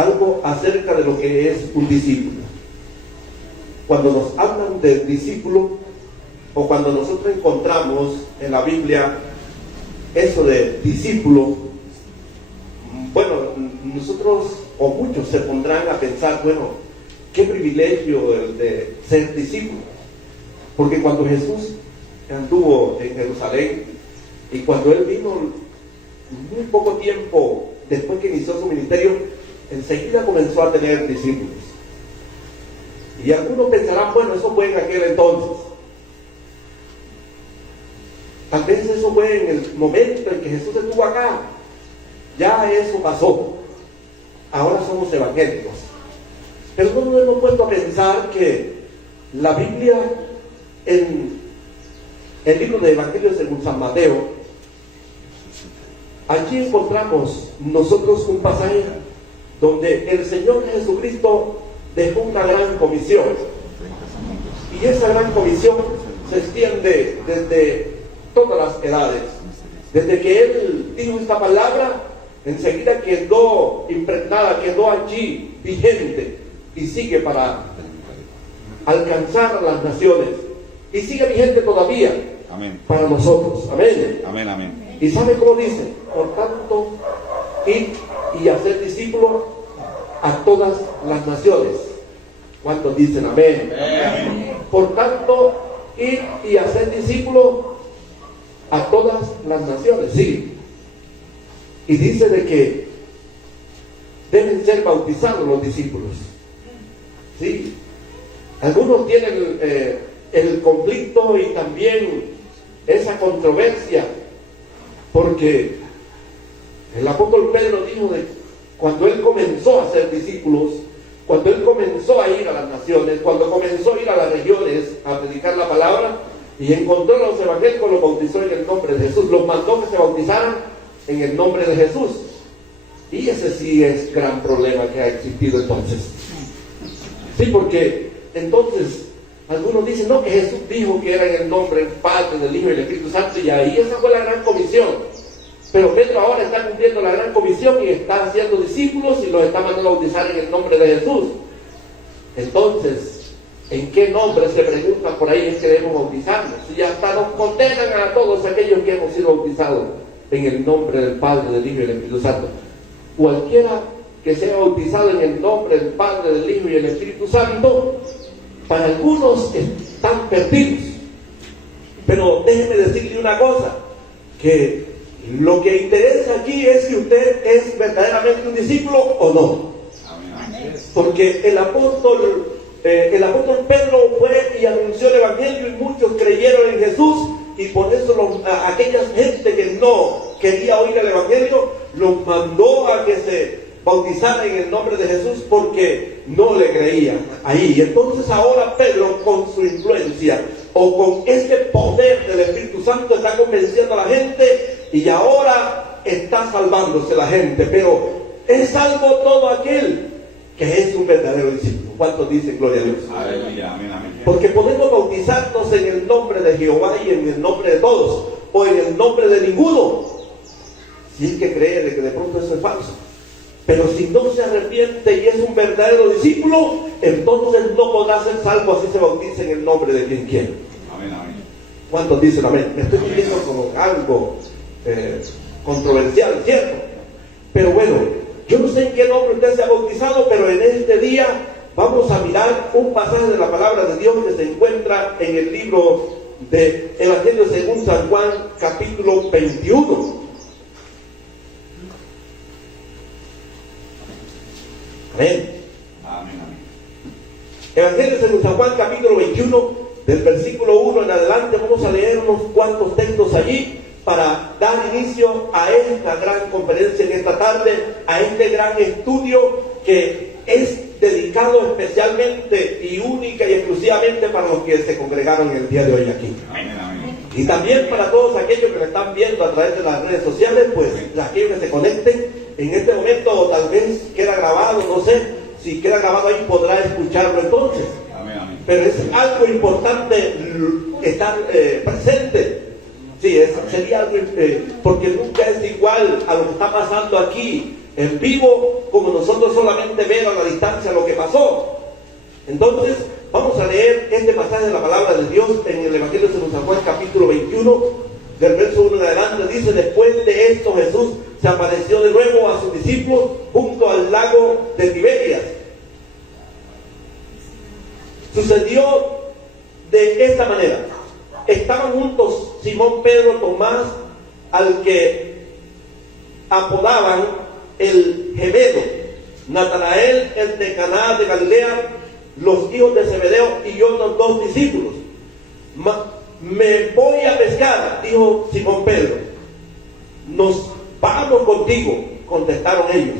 algo acerca de lo que es un discípulo. Cuando nos hablan del discípulo, o cuando nosotros encontramos en la Biblia eso de discípulo, bueno, nosotros o muchos se pondrán a pensar, bueno, qué privilegio el de ser discípulo. Porque cuando Jesús anduvo en Jerusalén y cuando Él vino muy poco tiempo después que inició su ministerio, enseguida comenzó a tener discípulos. Y algunos pensarán, bueno, eso fue en aquel entonces. Tal vez eso fue en el momento en que Jesús estuvo acá. Ya eso pasó. Ahora somos evangélicos. Pero no nos hemos puesto a pensar que la Biblia, en el libro de Evangelio según San Mateo, allí encontramos nosotros un pasaje donde el Señor Jesucristo dejó una gran comisión. Y esa gran comisión se extiende desde todas las edades. Desde que Él dijo esta palabra, enseguida quedó impregnada, quedó allí vigente y sigue para alcanzar a las naciones. Y sigue vigente todavía. Amén. Para nosotros. Amén. Amén, amén. ¿Y sabe cómo dice? Por tanto, id y hacer discípulos a todas las naciones. ¿Cuántos dicen amén? Amén. Por tanto, id y hacer discípulos a todas las naciones. Sí. Y dice de que deben ser bautizados los discípulos. Sí. Algunos tienen el conflicto y también esa controversia, porque el apóstol Pedro dijo de cuando él comenzó a hacer discípulos, cuando él comenzó a ir a las naciones, cuando comenzó a ir a las regiones a predicar la palabra y encontró a los evangélicos, los bautizó en el nombre de Jesús, los mandó que se bautizaran en el nombre de Jesús. Y ese sí es gran problema que ha existido entonces. Sí, porque entonces algunos dicen, no, que Jesús dijo que era en el nombre del Padre, del Hijo y del Espíritu Santo, y ahí esa fue la gran comisión. Pero Pedro ahora está cumpliendo la gran comisión y está haciendo discípulos y los está mandando a bautizar en el nombre de Jesús. Entonces, ¿en qué nombre, se preguntan por ahí, es que debemos bautizarnos? Y hasta nos condenan a todos aquellos que hemos sido bautizados en el nombre del Padre, del Hijo y del Espíritu Santo. Cualquiera que sea bautizado en el nombre del Padre, del Hijo y del Espíritu Santo, para algunos están perdidos. Pero déjeme decirle una cosa, que lo que interesa aquí es si usted es verdaderamente un discípulo o no. Porque el apóstol Pedro fue y anunció el Evangelio y muchos creyeron en Jesús, y por eso aquella gente que no quería oír el Evangelio los mandó a que se bautizaran en el nombre de Jesús porque no le creían ahí. Y entonces ahora Pedro, con su influencia o con ese poder del Espíritu Santo, está convenciendo a la gente y ahora está salvándose la gente. Pero es salvo todo aquel que es un verdadero discípulo. ¿Cuántos dicen gloria a Dios? Aleluya, amén, amén. Porque podemos bautizarnos en el nombre de Jehová y en el nombre de todos, o en el nombre de ninguno, si es que cree de que de pronto eso es falso. Pero si no se arrepiente y es un verdadero discípulo, entonces no podrá ser salvo así se bautice en el nombre de quien quiera. Amén, amén. ¿Cuántos dicen amén? Me estoy diciendo como algo controversial, ¿cierto? Pero bueno, yo no sé en qué nombre usted se ha bautizado, pero en este día vamos a mirar un pasaje de la palabra de Dios que se encuentra en el libro de Evangelio según San Juan, capítulo 21. Amén. Amén, amén. Evangelio según San Juan, capítulo 21, del versículo 1 en adelante. Vamos a leer unos cuantos textos allí para dar inicio a esta gran conferencia en esta tarde, a este gran estudio que es dedicado especialmente y única y exclusivamente para los que se congregaron el día de hoy aquí. Amén, amén. Y también para todos aquellos que lo están viendo a través de las redes sociales, pues aquellos que se conecten en este momento, o tal vez queda grabado, no sé, si queda grabado ahí podrá escucharlo entonces. Amén, amén. Pero es algo importante estar presente. Sí, sería algo, porque nunca es igual a lo que está pasando aquí en vivo como nosotros solamente ver a la distancia lo que pasó. Entonces, vamos a leer este pasaje de la palabra de Dios en el Evangelio de San Juan, capítulo 21, del verso 1 en adelante. Dice: después de esto Jesús se apareció de nuevo a sus discípulos junto al lago de Tiberias. Sucedió de esta manera: estaban juntos Simón, Pedro, Tomás, al que apodaban el Gemedo, Natanael, el de Caná de Galilea, los hijos de Zebedeo y otros dos discípulos. Me voy a pescar, dijo Simón Pedro. Nos vamos contigo, contestaron ellos.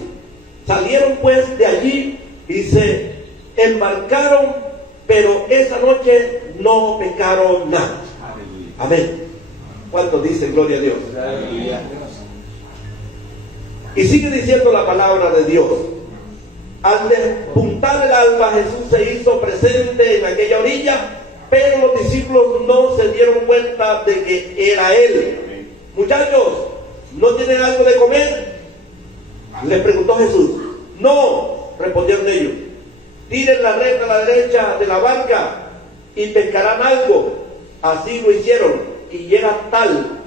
Salieron pues de allí y se embarcaron, pero esa noche no pescaron nada. Amén. ¿Cuántos dicen gloria a Dios? Aleluya. Y sigue diciendo la palabra de Dios: al despuntar el alba, Jesús se hizo presente en aquella orilla, pero los discípulos no se dieron cuenta de que era Él. Muchachos, ¿no tienen algo de comer?, les preguntó Jesús. No, respondieron ellos. Tiren la red a la derecha de la barca y pescarán algo. Así lo hicieron, y era tal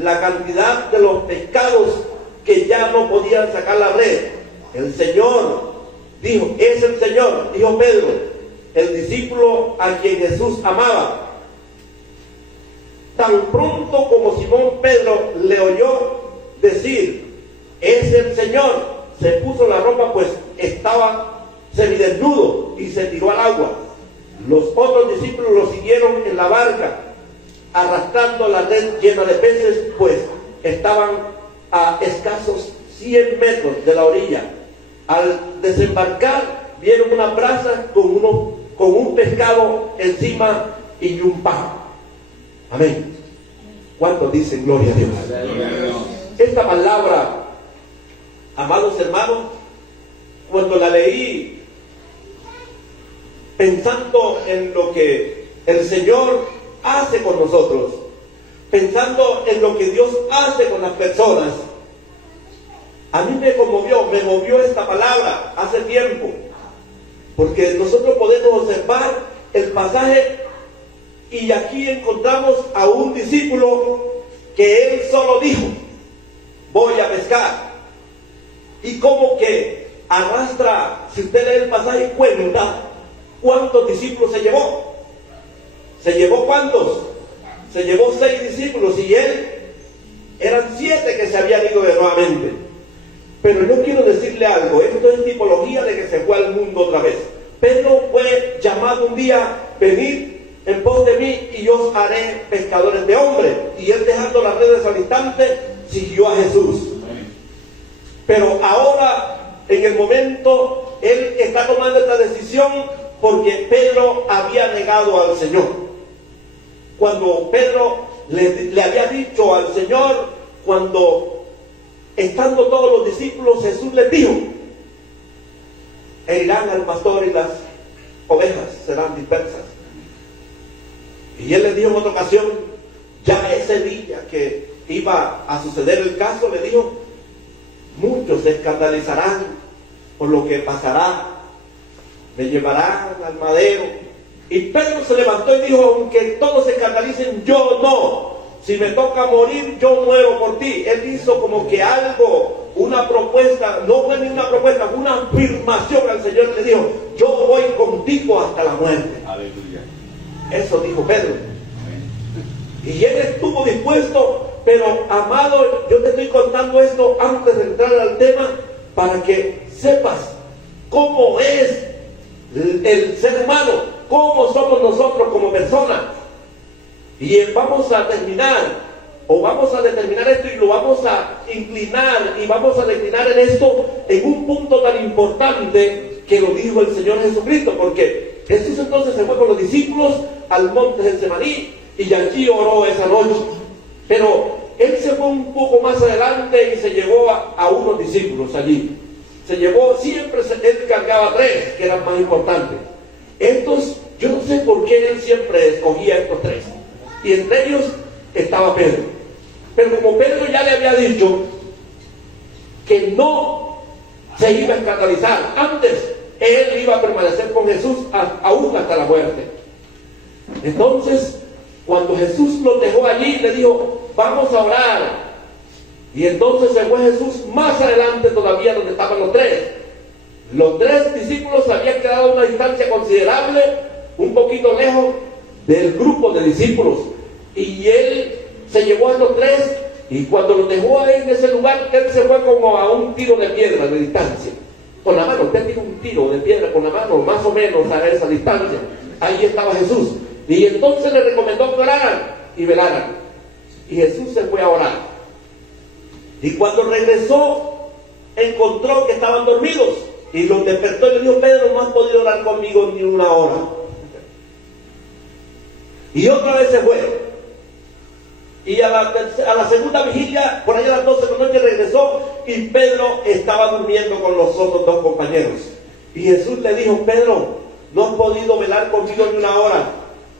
la cantidad de los pescados que ya no podían sacar la red. El Señor, dijo, es el Señor, dijo Pedro, el discípulo a quien Jesús amaba. Tan pronto como Simón Pedro le oyó decir, es el Señor, se puso la ropa, pues estaba semidesnudo, y se tiró al agua. Los otros discípulos lo siguieron en la barca, arrastrando la red llena de peces, pues estaban a escasos 100 metros de la orilla. Al desembarcar, vieron una brasa con un pescado encima y un pan. Amén. ¿Cuántos dicen gloria a Dios? Esta palabra, amados hermanos, cuando la leí pensando en lo que el Señor hace con nosotros, pensando en lo que Dios hace con las personas, a mí me movió esta palabra hace tiempo, porque nosotros podemos observar el pasaje y aquí encontramos a un discípulo que él solo dijo, voy a pescar, y como que arrastra, si usted lee el pasaje, cuenta cuántos discípulos se llevó. ¿Se llevó cuántos? Se llevó 6 discípulos, y él eran 7 que se habían ido de nuevamente. Pero yo quiero decirle algo, esto es tipología de que se fue al mundo otra vez. Pedro fue llamado un día, venid en pos de mí y yo os haré pescadores de hombres. Y él, dejando las redes al instante, siguió a Jesús. Pero ahora, en el momento, él está tomando esta decisión porque Pedro había negado al Señor. Cuando Pedro le había dicho al Señor, cuando estando todos los discípulos, Jesús les dijo, e irán al pastor y las ovejas serán dispersas. Y él les dijo en otra ocasión, ya ese día que iba a suceder el caso, le dijo, muchos se escandalizarán por lo que pasará, me llevarán al madero. Y Pedro se levantó y dijo, aunque todos se escandalicen, yo no. Si me toca morir, yo muero por ti. Él hizo como que algo, una propuesta, no fue ni una propuesta, fue una afirmación al Señor. Le dijo, yo voy contigo hasta la muerte. Aleluya. Eso dijo Pedro. Y él estuvo dispuesto, pero amado, yo te estoy contando esto antes de entrar al tema, para que sepas cómo es el ser humano, cómo somos nosotros como personas. Y vamos a terminar, o vamos a determinar esto y lo vamos a inclinar, y vamos a declinar en esto en un punto tan importante que lo dijo el Señor Jesucristo, porque Jesús entonces se fue con los discípulos al monte del Getsemaní y allí oró esa noche. Pero él se fue un poco más adelante y se llevó a unos discípulos allí. Se llevó, siempre él cargaba 3 que eran más importantes. Estos, yo no sé por qué él siempre escogía estos 3. Y entre ellos estaba Pedro. Pero como Pedro ya le había dicho que no se iba a escandalizar. Antes, él iba a permanecer con Jesús aún hasta la muerte. Entonces, cuando Jesús los dejó allí, le dijo, vamos a orar. Y entonces se fue Jesús más adelante todavía donde estaban los tres. Los tres discípulos habían quedado a una distancia considerable, un poquito lejos del grupo de discípulos. Y él se llevó a los tres, y cuando los dejó ahí en ese lugar, él se fue como a un tiro de piedra de distancia. Con la mano, usted tiene un tiro de piedra con la mano, más o menos a esa distancia. Ahí estaba Jesús. Y entonces le recomendó que oraran y velaran. Y Jesús se fue a orar. Y cuando regresó, encontró que estaban dormidos. Y los despertó y le dijo, Pedro, no has podido orar conmigo ni una hora. Y otra vez se fue. Y a la segunda vigilia, por allá a las 12 de la noche, regresó y Pedro estaba durmiendo con los otros dos compañeros. Y Jesús le dijo, Pedro, no has podido velar conmigo ni una hora.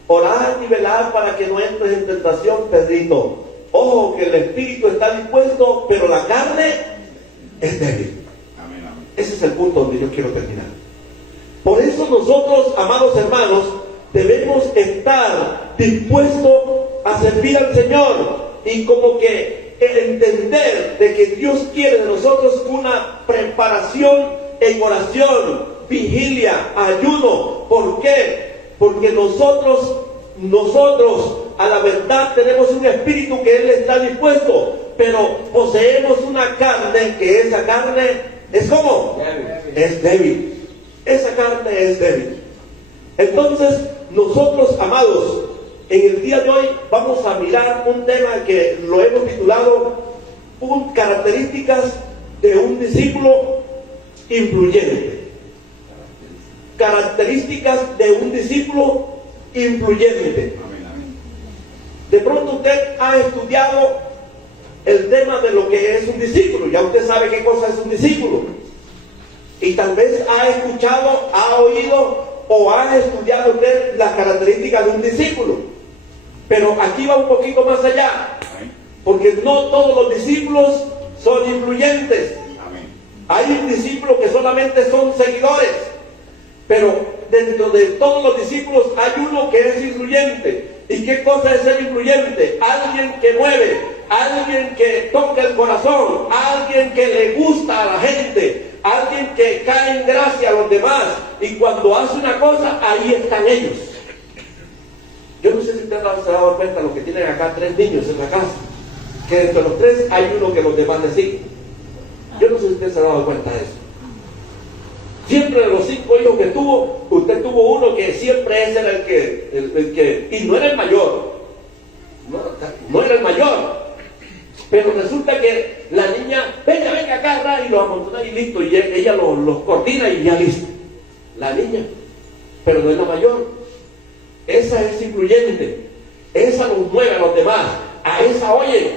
Orad y velad para que no entres en tentación, Pedrito. Ojo, que el espíritu está dispuesto, pero la carne es débil. Amén, amén. Ese es el punto donde yo quiero terminar. Por eso nosotros, amados hermanos, debemos estar dispuestos a servir al Señor y como que entender de que Dios quiere de nosotros una preparación en oración, vigilia, ayuno. ¿Por qué? Porque nosotros a la verdad tenemos un espíritu que Él está dispuesto, pero poseemos una carne que esa carne es como es débil. Esa carne es débil. Entonces nosotros, amados, en el día de hoy vamos a mirar un tema que lo hemos titulado características de un discípulo influyente. Características de un discípulo influyente. De pronto usted ha estudiado el tema de lo que es un discípulo. Ya usted sabe qué cosa es un discípulo. Y tal vez ha escuchado, ha oído o ha estudiado usted las características de un discípulo. Pero aquí va un poquito más allá. Porque no todos los discípulos son influyentes. Hay discípulos que solamente son seguidores. Pero dentro de todos los discípulos hay uno que es influyente. ¿Y qué cosa es ser influyente? Alguien que mueve, alguien que toca el corazón, alguien que le gusta a la gente, alguien que cae en gracia a los demás. Y cuando hace una cosa, ahí están ellos. Yo no sé si ustedes se han dado cuenta, los que tienen acá 3 niños en la casa, que entre los 3 hay uno que los demás le siguen. Yo no sé si ustedes se han dado cuenta de eso. Siempre de los 5 hijos que tuvo, usted tuvo uno que siempre ese era el que y no era el mayor, no era el mayor, pero resulta que la niña, venga acá, y los amontona y listo, y ella los coordina y ya listo, la niña, pero no es la mayor. Esa es influyente, esa nos mueve a los demás, a esa oye.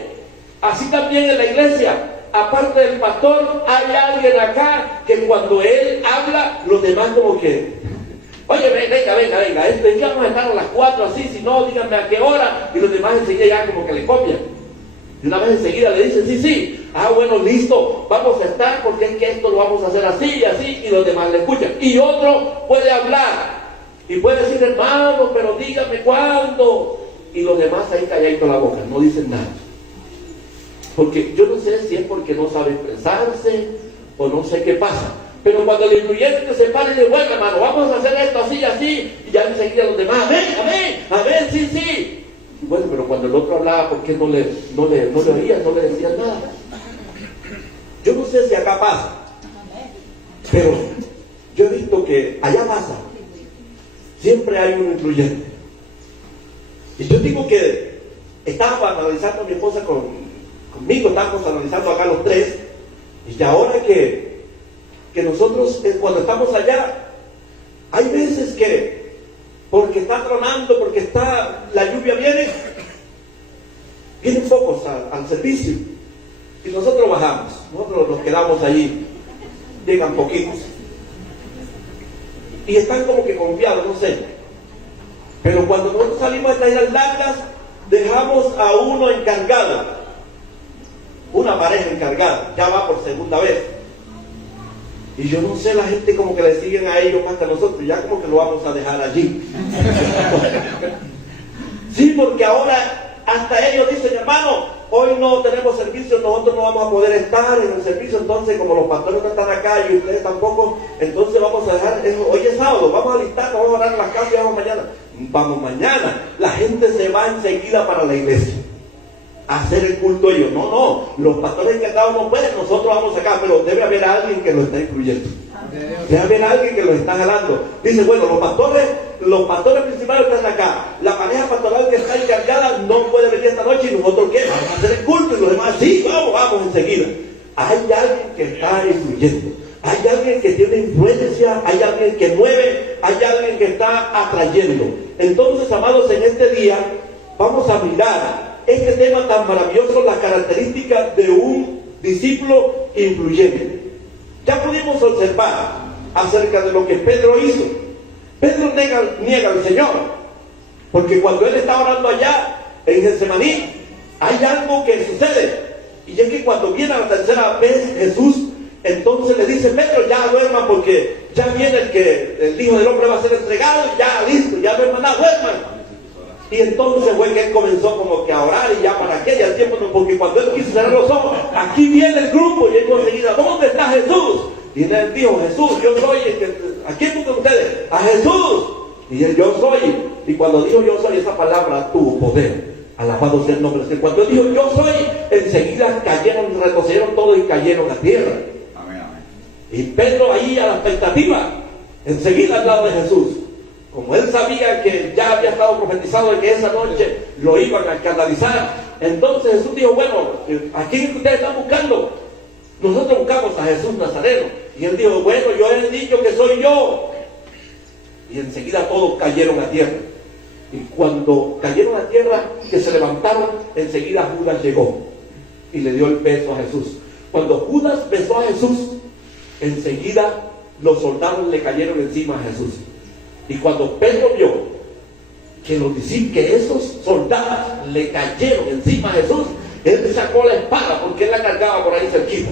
Así también en la iglesia. Aparte del pastor, hay alguien acá que cuando él habla, los demás como que, oye, venga, esto es que vamos a estar a las 4 así, si no, díganme a qué hora, y los demás enseguida ya como que le copian. Y una vez enseguida le dicen, sí, bueno, listo, vamos a estar porque es que esto lo vamos a hacer así, y los demás le escuchan. Y otro puede hablar, y puede decir, hermano, pero dígame cuándo, y los demás ahí calladitos la boca, no dicen nada. Porque yo no sé si es porque no sabe expresarse o no sé qué pasa. Pero cuando el influyente se para y dice, bueno, hermano, vamos a hacer esto así, y ya enseguida los demás, amén, sí. Y bueno, pero cuando el otro hablaba, ¿por qué no le oían, no le decían nada? Yo no sé si acá pasa, pero yo he visto que allá pasa. Siempre hay un influyente. Y yo digo que estaba analizando a mi esposa conmigo, estamos analizando acá los 3, y ahora que nosotros cuando estamos allá, hay veces que porque está tronando, porque la lluvia vienen pocos al servicio, y nosotros bajamos, nosotros nos quedamos allí, llegan poquitos, y están como que confiados, no sé, pero cuando nosotros salimos a estas largas, dejamos a uno encargado, una pareja encargada, ya va por segunda vez. Y yo no sé, la gente como que le siguen a ellos más que a nosotros, ya como que lo vamos a dejar allí. Sí, porque ahora hasta ellos dicen, hermano, hoy no tenemos servicio, nosotros no vamos a poder estar en el servicio, entonces como los pastores no están acá y ustedes tampoco, entonces vamos a dejar, hoy es sábado, vamos a alistarnos, vamos a orar en las casas y vamos mañana. Vamos mañana. La gente se va enseguida para la iglesia a hacer el culto ellos. No, los pastores encargados no pueden, nosotros vamos acá, pero debe haber alguien que lo está incluyendo. Debe haber alguien que lo está jalando. Dice, bueno, los pastores principales están acá, la pareja pastoral que está encargada no puede venir esta noche, y nosotros ¿qué? Vamos a hacer el culto, y los demás, sí, vamos enseguida. Hay alguien que está influyendo, hay alguien que tiene influencia, hay alguien que mueve, hay alguien que está atrayendo. Entonces, amados, en este día vamos a mirar este tema tan maravilloso, las características de un discípulo influyente. Ya pudimos observar acerca de lo que Pedro hizo. Pedro niega al Señor, porque cuando él está orando allá en Getsemaní, hay algo que sucede, y es que cuando viene a la tercera vez Jesús, entonces le dice, Pedro, ya duerma, porque ya viene el Hijo del Hombre va a ser entregado, y ya listo, ya no hay más nada, duerman. Y entonces fue que él comenzó como que a orar, y ya para qué, ya el tiempo no, porque cuando él quiso cerrar los ojos, aquí viene el grupo, y él enseguida, ¿dónde está Jesús? Y él dijo, Jesús, yo soy el que, ¿a quién buscan ustedes? A Jesús. Y él, yo soy. Y cuando dijo yo soy, esa palabra tuvo poder. Alabado sea el nombre del Señor. Cuando él dijo yo soy, enseguida cayeron, retrocedieron todos y cayeron a tierra. Amén, amén. Y Pedro ahí a la expectativa, enseguida al lado de Jesús. Como él sabía que ya había estado profetizado de que esa noche lo iban a escandalizar, entonces Jesús dijo, bueno, ¿a quién ustedes están buscando? Nosotros buscamos a Jesús Nazareno. Y él dijo, bueno, yo he dicho que soy yo. Y enseguida todos cayeron a tierra. Y cuando cayeron a tierra, que se levantaron, enseguida Judas llegó y le dio el beso a Jesús. Cuando Judas besó a Jesús, enseguida los soldados le cayeron encima a Jesús. Y cuando Pedro vio que esos soldados le cayeron encima a Jesús, él sacó la espada, porque él la cargaba por ahí cerquita,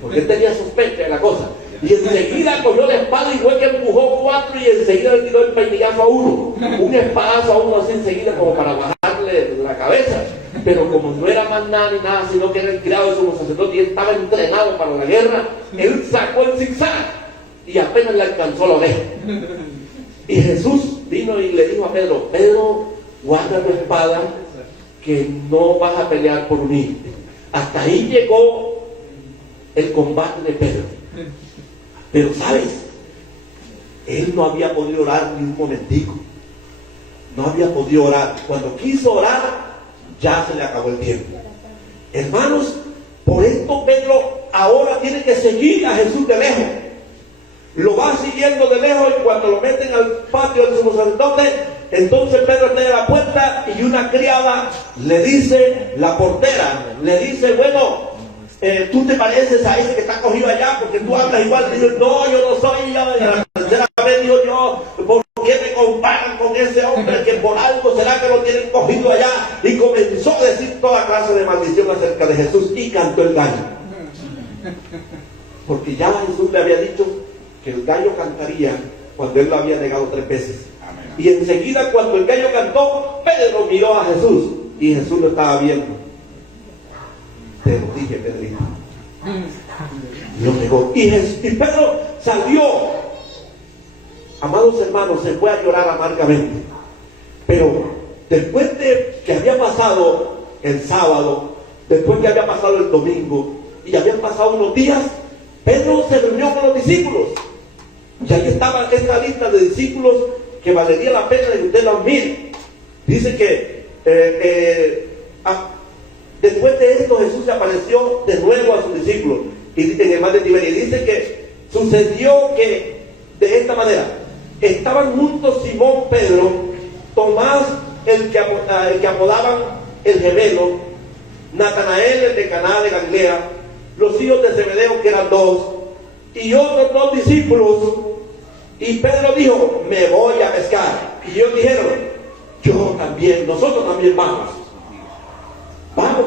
porque él tenía sospecha de la cosa, y enseguida cogió la espada y fue que empujó 4 y enseguida le tiró el peinillazo a uno, un espadazo a uno así enseguida como para bajarle la cabeza. Pero como no era más nada ni nada, sino que era el criado de sumo sacerdote y él estaba entrenado para la guerra, él sacó el zigzag y apenas le alcanzó la oreja. Y Jesús vino y le dijo a Pedro, Pedro, guarda tu espada, que no vas a pelear por mí. Hasta ahí llegó el combate de Pedro. Pero sabes, él no había podido orar ni un momentico. No había podido orar. Cuando quiso orar, ya se le acabó el tiempo. Hermanos, por esto Pedro ahora tiene que seguir a Jesús de lejos. Lo va siguiendo de lejos, y cuando lo meten al patio del sumo sacerdote, entonces Pedro está en la puerta y una criada le dice, la portera, le dice, bueno, tú te pareces a ese que está cogido allá, porque tú hablas igual. Y dice, no, yo no soy. Yo, la tercera vez digo yo, ¿por qué me comparan con ese hombre que por algo será que lo tienen cogido allá? Y comenzó a decir toda clase de maldición acerca de Jesús y cantó el gallo, porque ya Jesús le había dicho que el gallo cantaría cuando él lo había negado 3 veces. Amén. Y enseguida cuando el gallo cantó, Pedro miró a Jesús y Jesús lo estaba viendo. Te lo dije, Pedrito. Lo negó. Y Pedro salió. Amados hermanos, se fue a llorar amargamente. Pero después de que había pasado el sábado, después que había pasado el domingo y habían pasado unos días, Pedro se reunió con los discípulos. Y ahí estaba esta lista de discípulos que valería la pena de que usted los mire. Dice que después de esto Jesús se apareció de nuevo a sus discípulos y en el mar de Tiberíades. Dice que sucedió que de esta manera estaban juntos Simón Pedro, Tomás el que apodaban el gemelo, Natanael el de Caná de Galilea, los hijos de Zebedeo que eran 2, y otros 2 discípulos. Y Pedro dijo, me voy a pescar. Y ellos dijeron, yo también, nosotros también vamos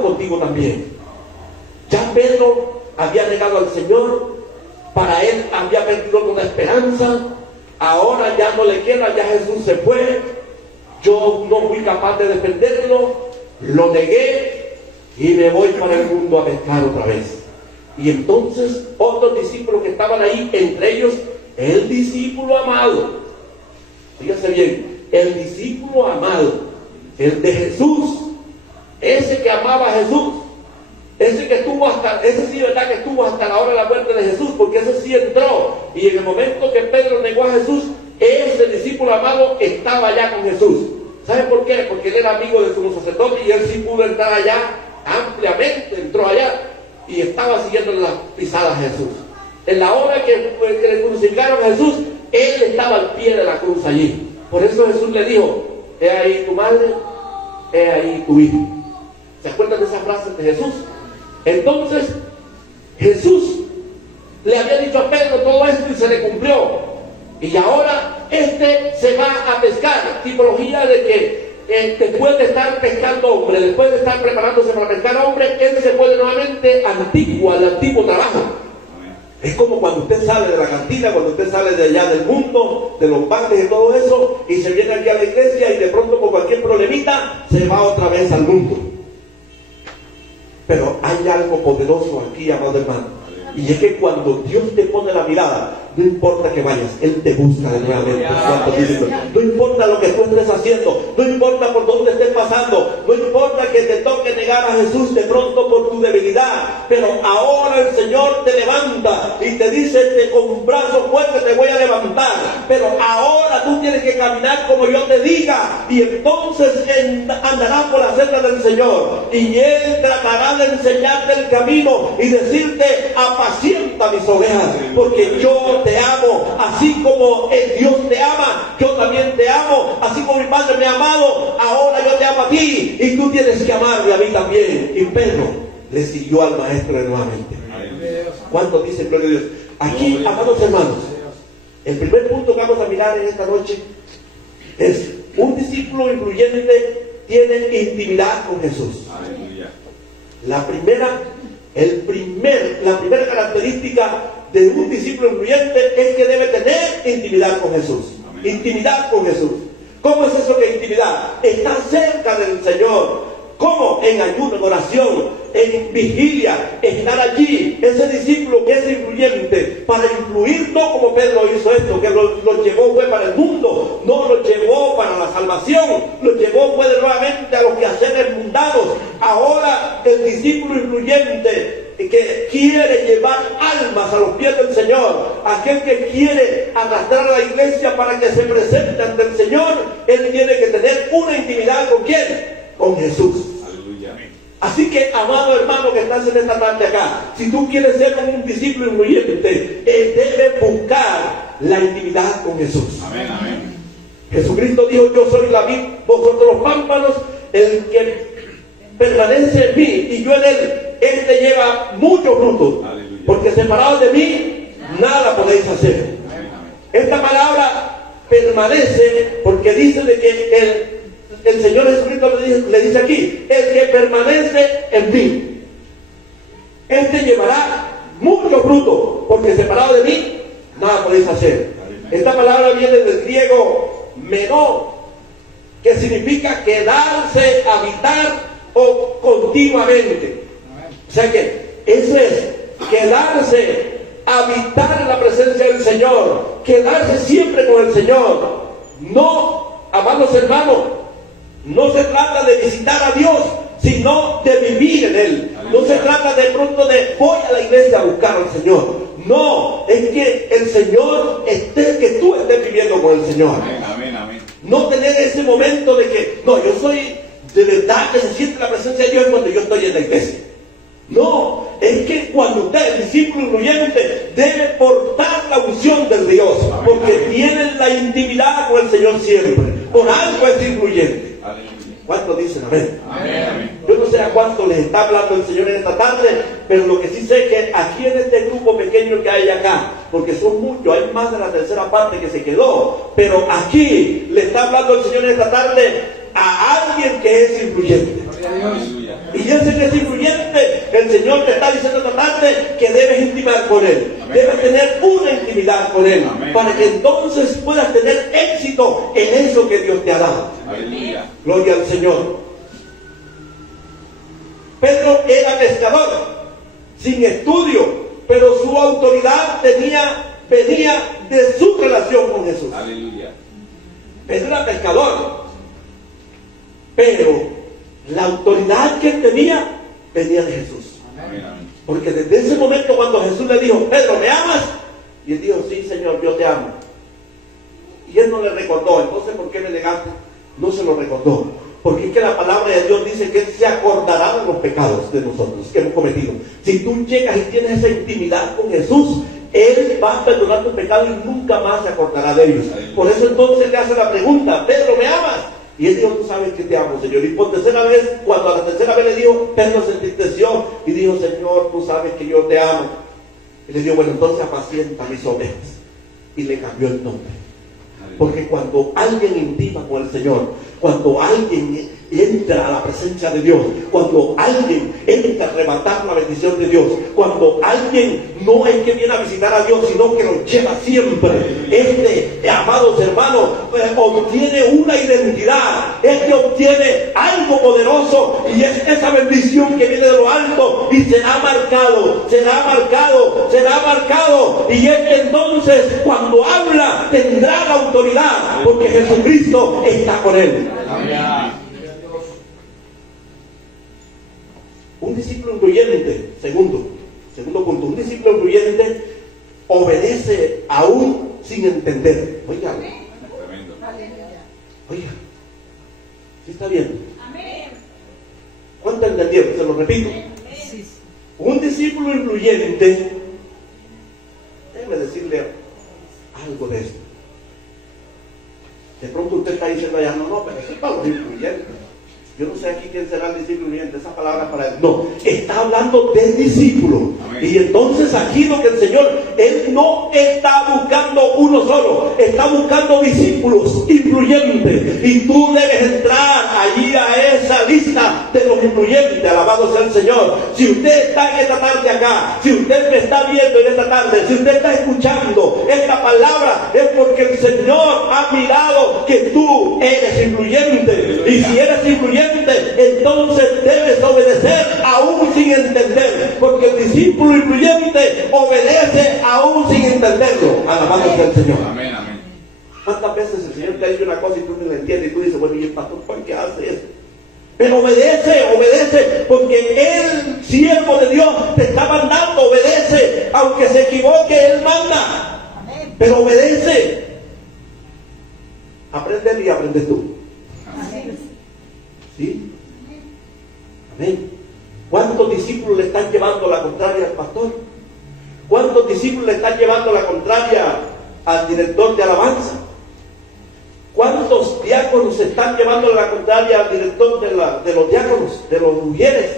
contigo también. Ya Pedro había negado al Señor, Para él había perdido toda esperanza. Ahora ya no le queda, ya Jesús se fue. Yo no fui capaz de defenderlo, lo negué y me voy para el mundo a pescar otra vez. Y entonces otros discípulos que estaban ahí, entre ellos el discípulo amado, fíjense bien, el discípulo amado, el de Jesús, ese que amaba a Jesús, ese que estuvo hasta, ese sí, verdad, que estuvo hasta la hora de la muerte de Jesús, porque ese sí entró. Y en el momento que Pedro negó a Jesús, ese discípulo amado estaba allá con Jesús. ¿Saben por qué? Porque él era amigo de su sacerdote y él sí pudo entrar allá ampliamente, entró allá y estaba siguiendo las pisadas de Jesús. En la hora que le crucificaron a Jesús, él estaba al pie de la cruz allí. Por eso Jesús le dijo: he ahí tu madre, he ahí tu hijo. ¿Se acuerdan de esas frases de Jesús? Entonces, Jesús le había dicho a Pedro todo esto y se le cumplió. Y ahora se va a pescar, tipología de que después de estar pescando hombre, después de estar preparándose para pescar hombre, él se puede nuevamente al antiguo trabajo. Es como cuando usted sale de la cantina, cuando usted sale de allá del mundo, de los banques y todo eso, y se viene aquí a la iglesia y de pronto por cualquier problemita se va otra vez al mundo. Pero hay algo poderoso aquí, amado hermano, y es que cuando Dios te pone la mirada, no importa que vayas, Él te busca de nuevamente. No importa lo que tú estés haciendo, no importa por dónde estés pasando, no importa que te toque negar a Jesús de pronto por tu debilidad, pero ahora el Señor te levanta y te dice: con brazos fuertes te voy a levantar, pero ahora tú tienes que caminar como yo te diga, y entonces andarás por la senda del Señor, y Él tratará de enseñarte el camino y decirte: apacienta mis ovejas, porque yo te amo, así como el Dios te ama, yo también te amo, así como mi Padre me ha amado, ahora yo te amo a ti, y tú tienes que amarme a mí también. Y Pedro le siguió al maestro nuevamente. ¿Cuántos dicen gloria a Dios? Aquí, amados hermanos, el primer punto que vamos a mirar en esta noche es: un discípulo influyente tiene intimidad con Jesús. La primera característica de un discípulo influyente es que debe tener intimidad con Jesús. Amén. Intimidad con Jesús. ¿Cómo es eso que intimidad? Estar cerca del Señor. ¿Cómo? En ayuno, en oración, en vigilia, estar allí. Ese discípulo que es influyente, para influir, no como Pedro hizo esto, que lo llevó fue para el mundo, no lo llevó para la salvación, lo llevó fue nuevamente a los quehaceres mundanos. Ahora el discípulo influyente que quiere llevar almas a los pies del Señor, aquel que quiere arrastrar a la iglesia para que se presente ante el Señor, él tiene que tener una intimidad ¿con quién? Con Jesús. Aleluya. Así que, amado hermano que estás en esta tarde acá, si tú quieres ser un discípulo influyente, debes buscar la intimidad con Jesús. Amén, amén. Jesucristo dijo: yo soy la vid, vosotros los pámpanos, el que permanece en mí y yo en él, este lleva mucho fruto, porque separados de mí nada podéis hacer. Esta palabra permanece porque dice de que el Señor Jesucristo le dice aquí: el que permanece en mí, este llevará mucho fruto, porque separado de mí nada podéis hacer. Esta palabra viene del griego menó, que significa quedarse, habitar o continuamente. O sea que eso es quedarse, habitar en la presencia del Señor, quedarse siempre con el Señor. No, amados hermanos, no se trata de visitar a Dios, sino de vivir en Él. No se trata de pronto de voy a la iglesia a buscar al Señor. No, es que el Señor que tú estés viviendo con el Señor. Amén, amén. No tener ese momento de que, no, yo soy de verdad que se siente la presencia de Dios cuando yo estoy en la iglesia. No, es que cuando usted es discípulo influyente, debe portar la unción del Dios, porque tiene la intimidad con el Señor siempre. Por algo es influyente. ¿Cuántos dicen amén? Amén? Yo no sé a cuánto les está hablando el Señor en esta tarde, pero lo que sí sé es que aquí en este grupo pequeño que hay acá, porque son muchos, hay más de la tercera parte que se quedó, pero aquí le está hablando el Señor en esta tarde a alguien que es influyente. Y ese que es influyente, el Señor te está diciendo esta tarde que debes intimar con Él. Amén. Debes tener una intimidad con Él. Amén. Para que entonces puedas tener éxito en eso que Dios te ha dado. Aleluya. Gloria al Señor. Pedro era pescador, sin estudio, pero su autoridad venía de su relación con Jesús. Aleluya. Pedro era pescador, pero la autoridad que él tenía venía de Jesús. Amén, amén. Porque desde ese momento cuando Jesús le dijo, Pedro, ¿me amas? Y él dijo, sí, Señor, yo te amo. Y él no le recordó. Entonces, ¿por qué me negaste? No se lo recordó. Porque es que la palabra de Dios dice que Él se acordará de los pecados de nosotros que hemos cometido. Si tú llegas y tienes esa intimidad con Jesús, Él va a perdonar tus pecados y nunca más se acordará de ellos. Por eso entonces le hace la pregunta, Pedro, ¿me amas? Y él dijo, tú sabes que te amo, Señor. Y por tercera vez, cuando a la tercera vez le dijo, Pedro se entristeció y dijo, Señor, tú sabes que yo te amo. Y le dijo, bueno, entonces apacienta mis ovejas. Y le cambió el nombre. Porque cuando alguien intima con el Señor, cuando alguien entra a la presencia de Dios, cuando alguien entra a arrebatar la bendición de Dios, cuando alguien no es que viene a visitar a Dios, sino que lo lleva siempre, amados hermanos, obtiene una identidad, obtiene algo poderoso, y es esa bendición que viene de lo alto, y será marcado, y entonces cuando habla tendrá la autoridad, porque Jesucristo está con él. Amén. Un discípulo influyente, segundo punto, un discípulo influyente obedece aún sin entender. Oiga, Tremendo. oiga, ¿sí está bien? ¿Cuánto entendieron? Se lo repito. Un discípulo influyente, déjeme decirle algo de esto. De pronto usted está diciendo allá, no, pero eso es para los influyentes. Yo no sé aquí quién será el discípulo influyente, esa palabra para él. No, está hablando del discípulo. Amén. Y entonces aquí lo que el Señor, Él no está buscando uno solo, está buscando discípulos influyentes. Y tú debes entrar allí a esa lista de los influyentes. Alabado sea el Señor. Si usted está en esta tarde acá, si usted me está viendo en esta tarde, si usted está escuchando esta palabra, es porque el Señor ha mirado que tú eres influyente. Y si eres influyente, entonces debes obedecer aún sin entender, porque el discípulo influyente obedece aún sin entenderlo. Alabado sea el Señor. Amén, amén. ¿Cuántas veces el Señor te ha dicho una cosa y tú no la entiendes y tú dices, bueno, ¿y el pastor por qué hace eso? Pero obedece, porque el siervo de Dios te está mandando, obedece, aunque se equivoque, Él manda, pero obedece. Aprende y aprendes tú. ¿Sí? Amén. ¿Cuántos discípulos le están llevando la contraria al pastor? ¿Cuántos discípulos le están llevando la contraria al director de alabanza? ¿Cuántos diáconos están llevando la contraria al director de los diáconos, de los mujeres?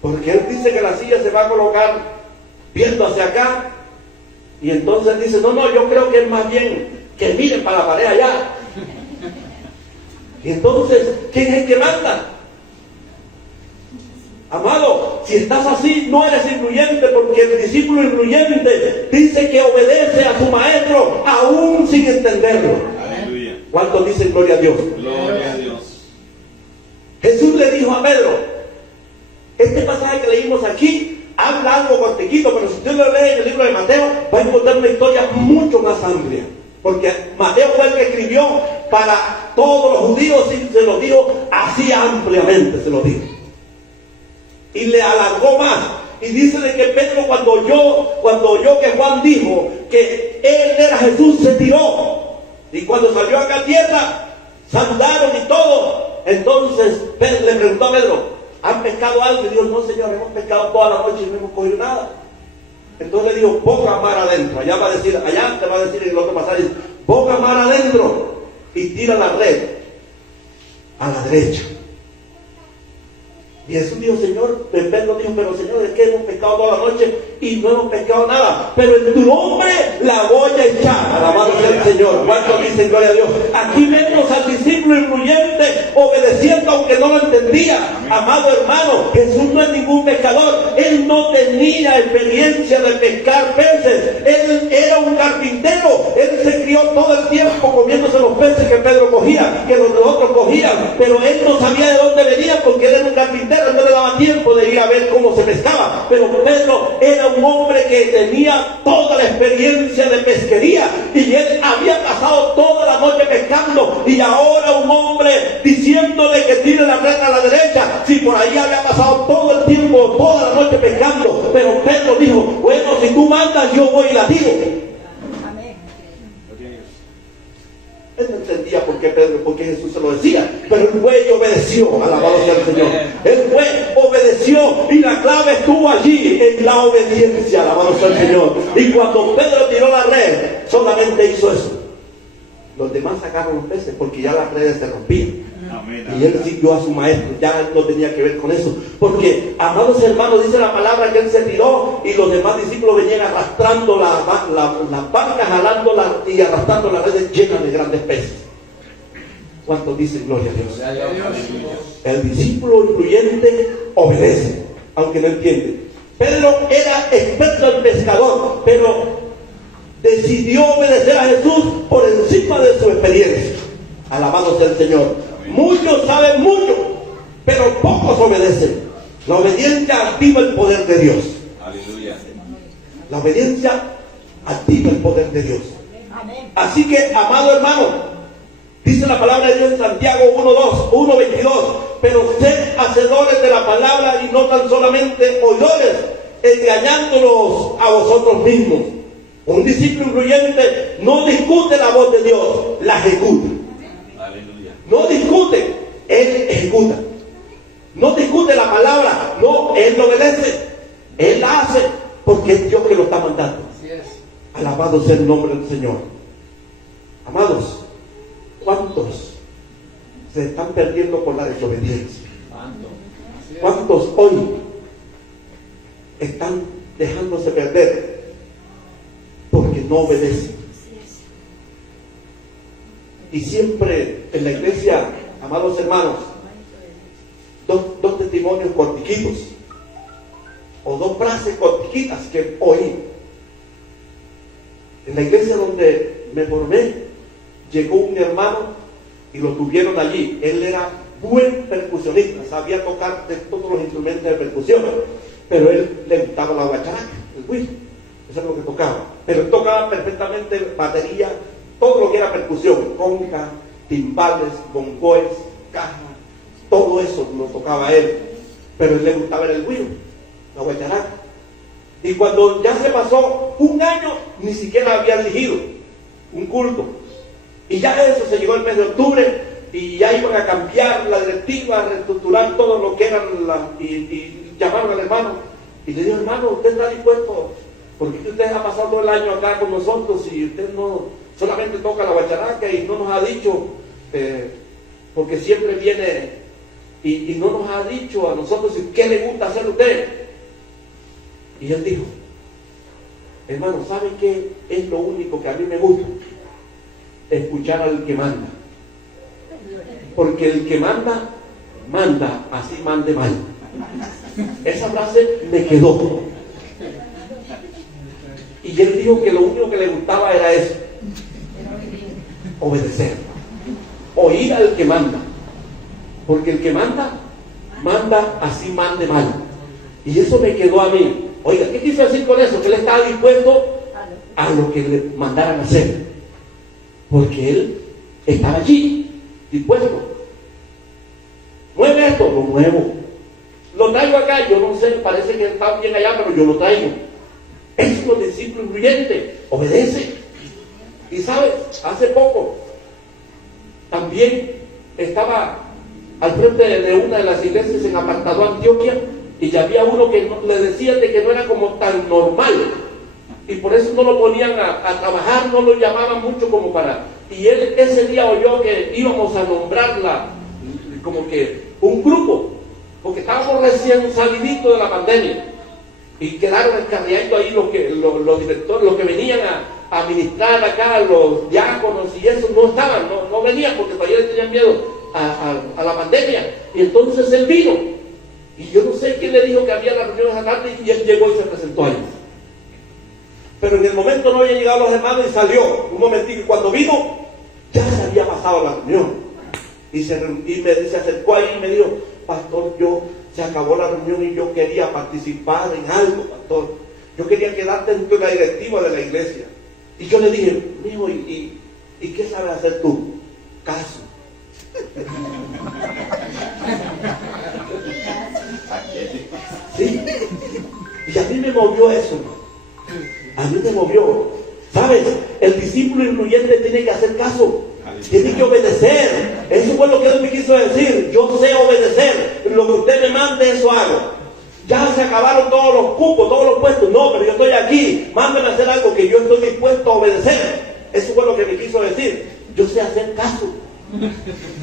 Porque él dice que la silla se va a colocar viendo hacia acá, y entonces dice, no, yo creo que es más bien que miren para la pared allá. Y entonces, ¿quién es el que manda? Amado, si estás así, no eres influyente, porque el discípulo influyente dice que obedece a su maestro aún sin entenderlo. Aleluya. ¿Cuántos dicen gloria a Dios? Gloria a Dios. Jesús le dijo a Pedro, este pasaje que leímos aquí habla algo cortiquito, pero si usted lo lee en el libro de Mateo, va a encontrar una historia mucho más amplia. Porque Mateo fue el que escribió para todos los judíos y se lo dijo así ampliamente, se lo dijo. Y le alargó más. Y dice de que Pedro cuando oyó que Juan dijo que él era Jesús, se tiró. Y cuando salió acá a tierra, saludaron y todo. Entonces Pedro le preguntó a Pedro, ¿han pescado algo? Y dijo, no, Señor, hemos pescado toda la noche y no hemos cogido nada. Entonces le dijo, ponga mar adentro. Allá te va a decir en el otro pasaje, ponga mar adentro y tira la red a la derecha. Y Jesús dijo, Señor, Pedro dijo, pero Señor, es que hemos pescado toda la noche y no hemos pescado nada, pero en tu nombre la voy a echar. Alabado sea el Señor. ¿Cuántos dicen gloria a Dios? Aquí vemos al discípulo influyente obedeciendo aunque no lo entendía. Amado hermano, Jesús no es ningún pescador. Él no tenía experiencia de pescar peces. Él era un carpintero. Él se crió todo el tiempo comiéndose los peces que Pedro cogía, que los otros cogían. Pero él no sabía de dónde venían porque él era un carpintero. No le daba tiempo de ir a ver cómo se pescaba. Pero Pedro era un hombre que tenía toda la experiencia de pesquería. Y él había pasado toda la noche pescando. Y ahora un hombre diciéndole que tire la red a la derecha. Si por ahí había pasado todo el tiempo, toda la noche pescando. Pero Pedro dijo, bueno, si tú mandas, yo voy y la tiro. Él no entendía por qué Jesús se lo decía, pero él fue y obedeció. Alabado sea el Señor. Él fue, obedeció, y la clave estuvo allí en la obediencia. Alabado sea el Señor. Y cuando Pedro tiró la red, solamente hizo eso. Los demás sacaron los peces porque ya las redes se rompían. Y él siguió a su maestro, ya él no tenía que ver con eso. Porque, amados hermanos, dice la palabra que él se tiró y los demás discípulos venían arrastrando las barcas, jalándolas y arrastrando las redes llenas de grandes peces. ¿Cuántos dicen gloria a Dios? El discípulo influyente obedece, aunque no entiende. Pedro era experto en pescador, pero decidió obedecer a Jesús por encima de su experiencia. Alabado sea el Señor. Muchos saben mucho, pero pocos obedecen. La obediencia activa el poder de Dios. Aleluya. La obediencia activa el poder de Dios. Así que, amado hermano, dice la palabra de Dios en Santiago 1:22, pero sed hacedores de la palabra y no tan solamente oidores, engañándolos a vosotros mismos. Un discípulo influyente no discute la voz de Dios, la ejecuta. No discute, él ejecuta. No discute la palabra, no, él lo obedece. Él la hace porque es Dios que lo está mandando. Alabado sea el nombre del Señor. Amados, ¿cuántos se están perdiendo por la desobediencia? ¿Cuántos hoy están dejándose perder porque no obedecen? Y siempre en la iglesia, amados hermanos, dos testimonios cortiquitos o dos frases cortiquitas que oí. En la iglesia donde me formé, llegó un hermano y lo tuvieron allí. Él era buen percusionista, sabía tocar de todos los instrumentos de percusión, pero él le gustaba la guacharaca, el güiro, eso es lo que tocaba. Pero él tocaba perfectamente batería, todo lo que era percusión, conga, timbales, bongoes, caja, todo eso lo tocaba él. Pero él le gustaba el güiro, la guacharaca. Y cuando ya se pasó un año, ni siquiera había elegido un culto. Y ya eso se llegó el mes de octubre y ya iban a cambiar la directiva, a reestructurar todo lo que eran y llamaron al hermano y le dijo, hermano, ¿usted está dispuesto? Porque usted ha pasado todo el año acá con nosotros y usted no solamente toca la guacharaca y no nos ha dicho, porque siempre viene y no nos ha dicho a nosotros qué le gusta hacer a usted. Y él dijo, hermano, ¿sabe qué es lo único que a mí me gusta? Escuchar al que manda. Porque el que manda, manda, así mande mal. Esa frase me quedó. Y él dijo que lo único que le gustaba era eso. Obedecer. Oír al que manda. Porque el que manda, manda, así mande mal. Y eso me quedó a mí. Oiga, ¿qué quiso decir con eso? Que él estaba dispuesto a lo que le mandaran hacer. Porque él estaba allí, dispuesto. Mueve esto, lo muevo. Lo traigo acá, yo no sé, parece que está bien allá, pero yo lo traigo. Es un discípulo influyente, obedece. Y sabes, hace poco también estaba al frente de una de las iglesias en Apartado, Antioquia, y ya había uno que le decían de que no era como tan normal. Y por eso no lo ponían a trabajar, no lo llamaban mucho como para... Y él ese día oyó que íbamos a nombrarla como que un grupo, porque estábamos recién saliditos de la pandemia. Y quedaron encarriando ahí los directores, los que venían a ministrar acá, los diáconos y eso no estaban, no venían porque todavía tenían miedo a la pandemia. Y entonces él vino. Y yo no sé quién le dijo que había la reunión esa tarde y él llegó y se presentó ahí. Pero en el momento no habían llegado los hermanos y salió. Un momentito, y cuando vino, ya se había pasado la reunión. Y se acercó ahí y me dijo: pastor, se acabó la reunión y yo quería participar en algo, pastor. Yo quería quedar dentro de la directiva de la iglesia. Y yo le dije: mijo, ¿y qué sabes hacer tú? Caso. ¿Sí? Y a mí me movió eso. A mí me movió. ¿Sabes? El discípulo influyente tiene que hacer caso. Tiene que obedecer. Eso fue lo que él me quiso decir. Yo sé obedecer. Lo que usted me mande, eso hago. Ya se acabaron todos los cupos, todos los puestos. No, pero yo estoy aquí. Mándeme a hacer algo que yo estoy dispuesto a obedecer. Eso fue lo que me quiso decir. Yo sé hacer caso.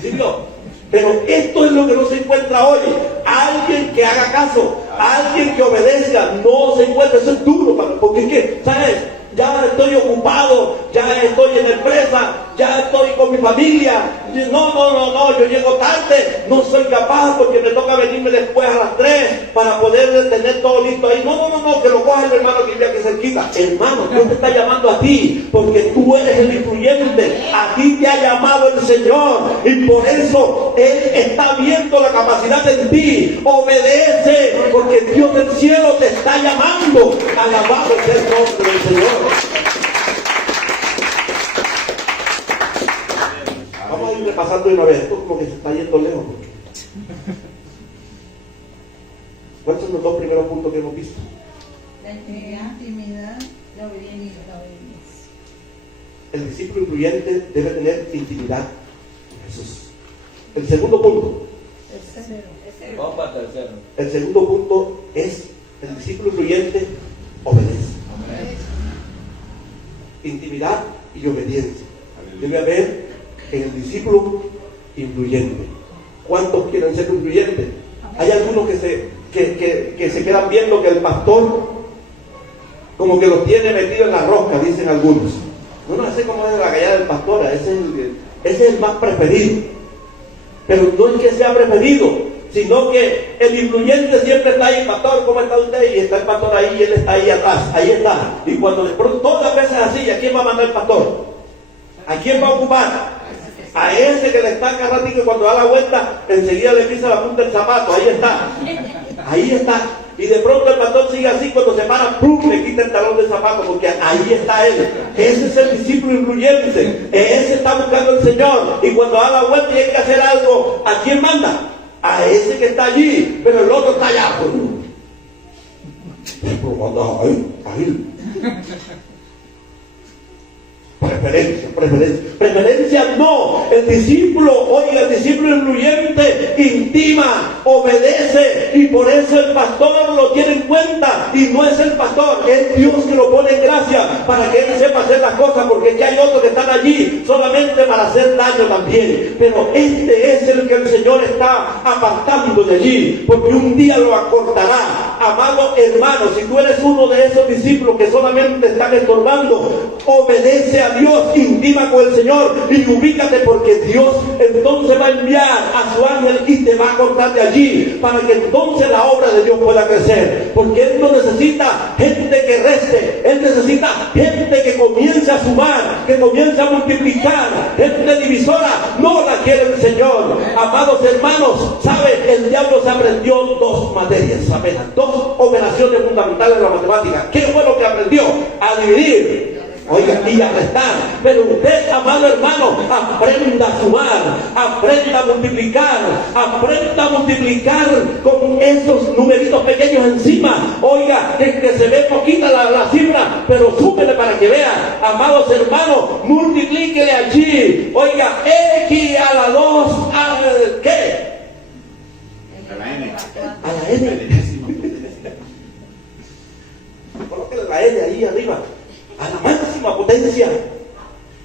¿Sí vio? Pero esto es lo que no se encuentra hoy. Alguien que haga caso, alguien que obedezca, no se encuentra. Eso es duro, porque es que, ¿sabes? Ya estoy ocupado, ya estoy en la empresa, ya estoy con mi familia. No, yo llego tarde, no soy capaz porque me toca venirme después a las 3 para poder tener todo listo ahí. No, que lo coja el hermano que vive aquí cerquita. Hermano, Dios te está llamando a ti porque tú eres el influyente. A ti te ha llamado el Señor y por eso Él está viendo la capacidad en ti. Obedece porque Dios del cielo te está llamando. Alabado sea el nombre del Señor. Vamos a ir repasando de una vez. Esto como que se está yendo lejos. ¿Cuáles son los dos primeros puntos que hemos visto? La intimidad, la obediencia. El discípulo influyente debe tener intimidad con Jesús. El segundo punto. Vamos para el tercero. El segundo punto es: el discípulo influyente obedece. Intimidad y obediencia debe haber en el discípulo influyente. ¿Cuántos quieren ser influyentes? Hay algunos que se quedan viendo que el pastor como que los tiene metidos en la rosca, dicen algunos. No sé cómo es la gallada del pastor, ese es el más preferido. Pero no es que sea preferido, sino que el influyente siempre está ahí. Pastor, ¿cómo está usted? Y está el pastor ahí y él está ahí atrás, ahí está. Y cuando de pronto, todas las veces así, ¿a quién va a mandar el pastor? ¿A quién va a ocupar? A ese que le está agarrando y que cuando da la vuelta enseguida le pisa la punta del zapato. Ahí está. Ahí está. Y de pronto el pastor sigue así, cuando se para, ¡pum!, le quita el talón del zapato, porque ahí está él. Ese es el discípulo influyente. Ese está buscando al Señor. Y cuando da la vuelta y hay que hacer algo, ¿a quién manda? A ese que está allí, pero el otro está allá. Pero manda ahí. Preferencia no. El discípulo influyente intima, obedece, y por eso el pastor lo tiene en cuenta. Y no es el pastor, es Dios que lo pone en gracia para que él sepa hacer las cosas, porque ya hay otros que están allí solamente para hacer daño también. Pero este es el que el Señor está apartando de allí, porque un día lo acortará. Amado hermano, si tú eres uno de esos discípulos que solamente están estorbando, obedece a Dios, intima con el Señor y ubícate, porque Dios entonces va a enviar a su ángel y te va a cortar de allí para que entonces la obra de Dios pueda crecer, porque Él no necesita gente que reste, Él necesita gente que comience a sumar, que comience a multiplicar. Gente divisora no la quiere el Señor. Amados hermanos, ¿sabe? El diablo se aprendió 2 materias apenas, 2 operaciones fundamentales de la matemática. ¿Qué fue lo que aprendió? A dividir, oiga, y a restar. Pero usted, amado hermano, aprenda a sumar, aprenda a multiplicar con esos numeritos pequeños encima. Oiga, que se ve poquita la cifra, pero súmele para que vea. Amados hermanos, multiplíquele allí. Oiga, X a la 2, ¿qué? A la N. A la N. Colóquele la N ahí arriba, a la máxima potencia.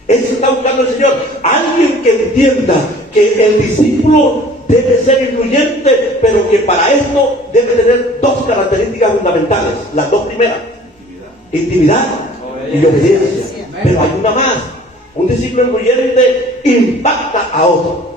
Eso está buscando el Señor. Alguien que entienda que el discípulo debe ser influyente, pero que para esto debe tener 2 características fundamentales. Las 2 primeras: intimidad y obediencia. Pero hay una más. Un discípulo influyente impacta a otro.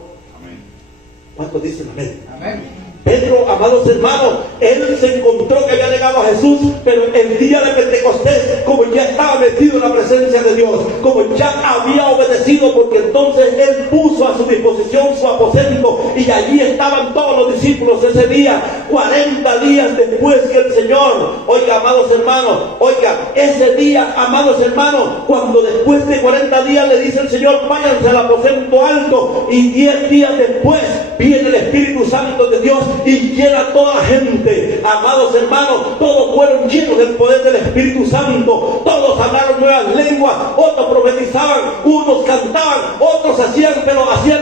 ¿Cuántos dicen amén? Pedro, amados hermanos, él se encontró que había negado a Jesús, pero el día de Pentecostés, como ya estaba metido en la presencia de Dios, como ya había obedecido, porque entonces él puso a su disposición su aposento, y allí estaban todos los discípulos ese día, 40 días después que el Señor, oiga, amados hermanos, oiga, ese día, amados hermanos, cuando después de 40 días le dice el Señor, váyanse al aposento alto, y 10 días después viene el Espíritu Santo de Dios y llena a toda la gente. Amados hermanos, todos fueron llenos del poder del Espíritu Santo, todos hablaron nuevas lenguas, otros profetizaban, unos cantaban, otros hacían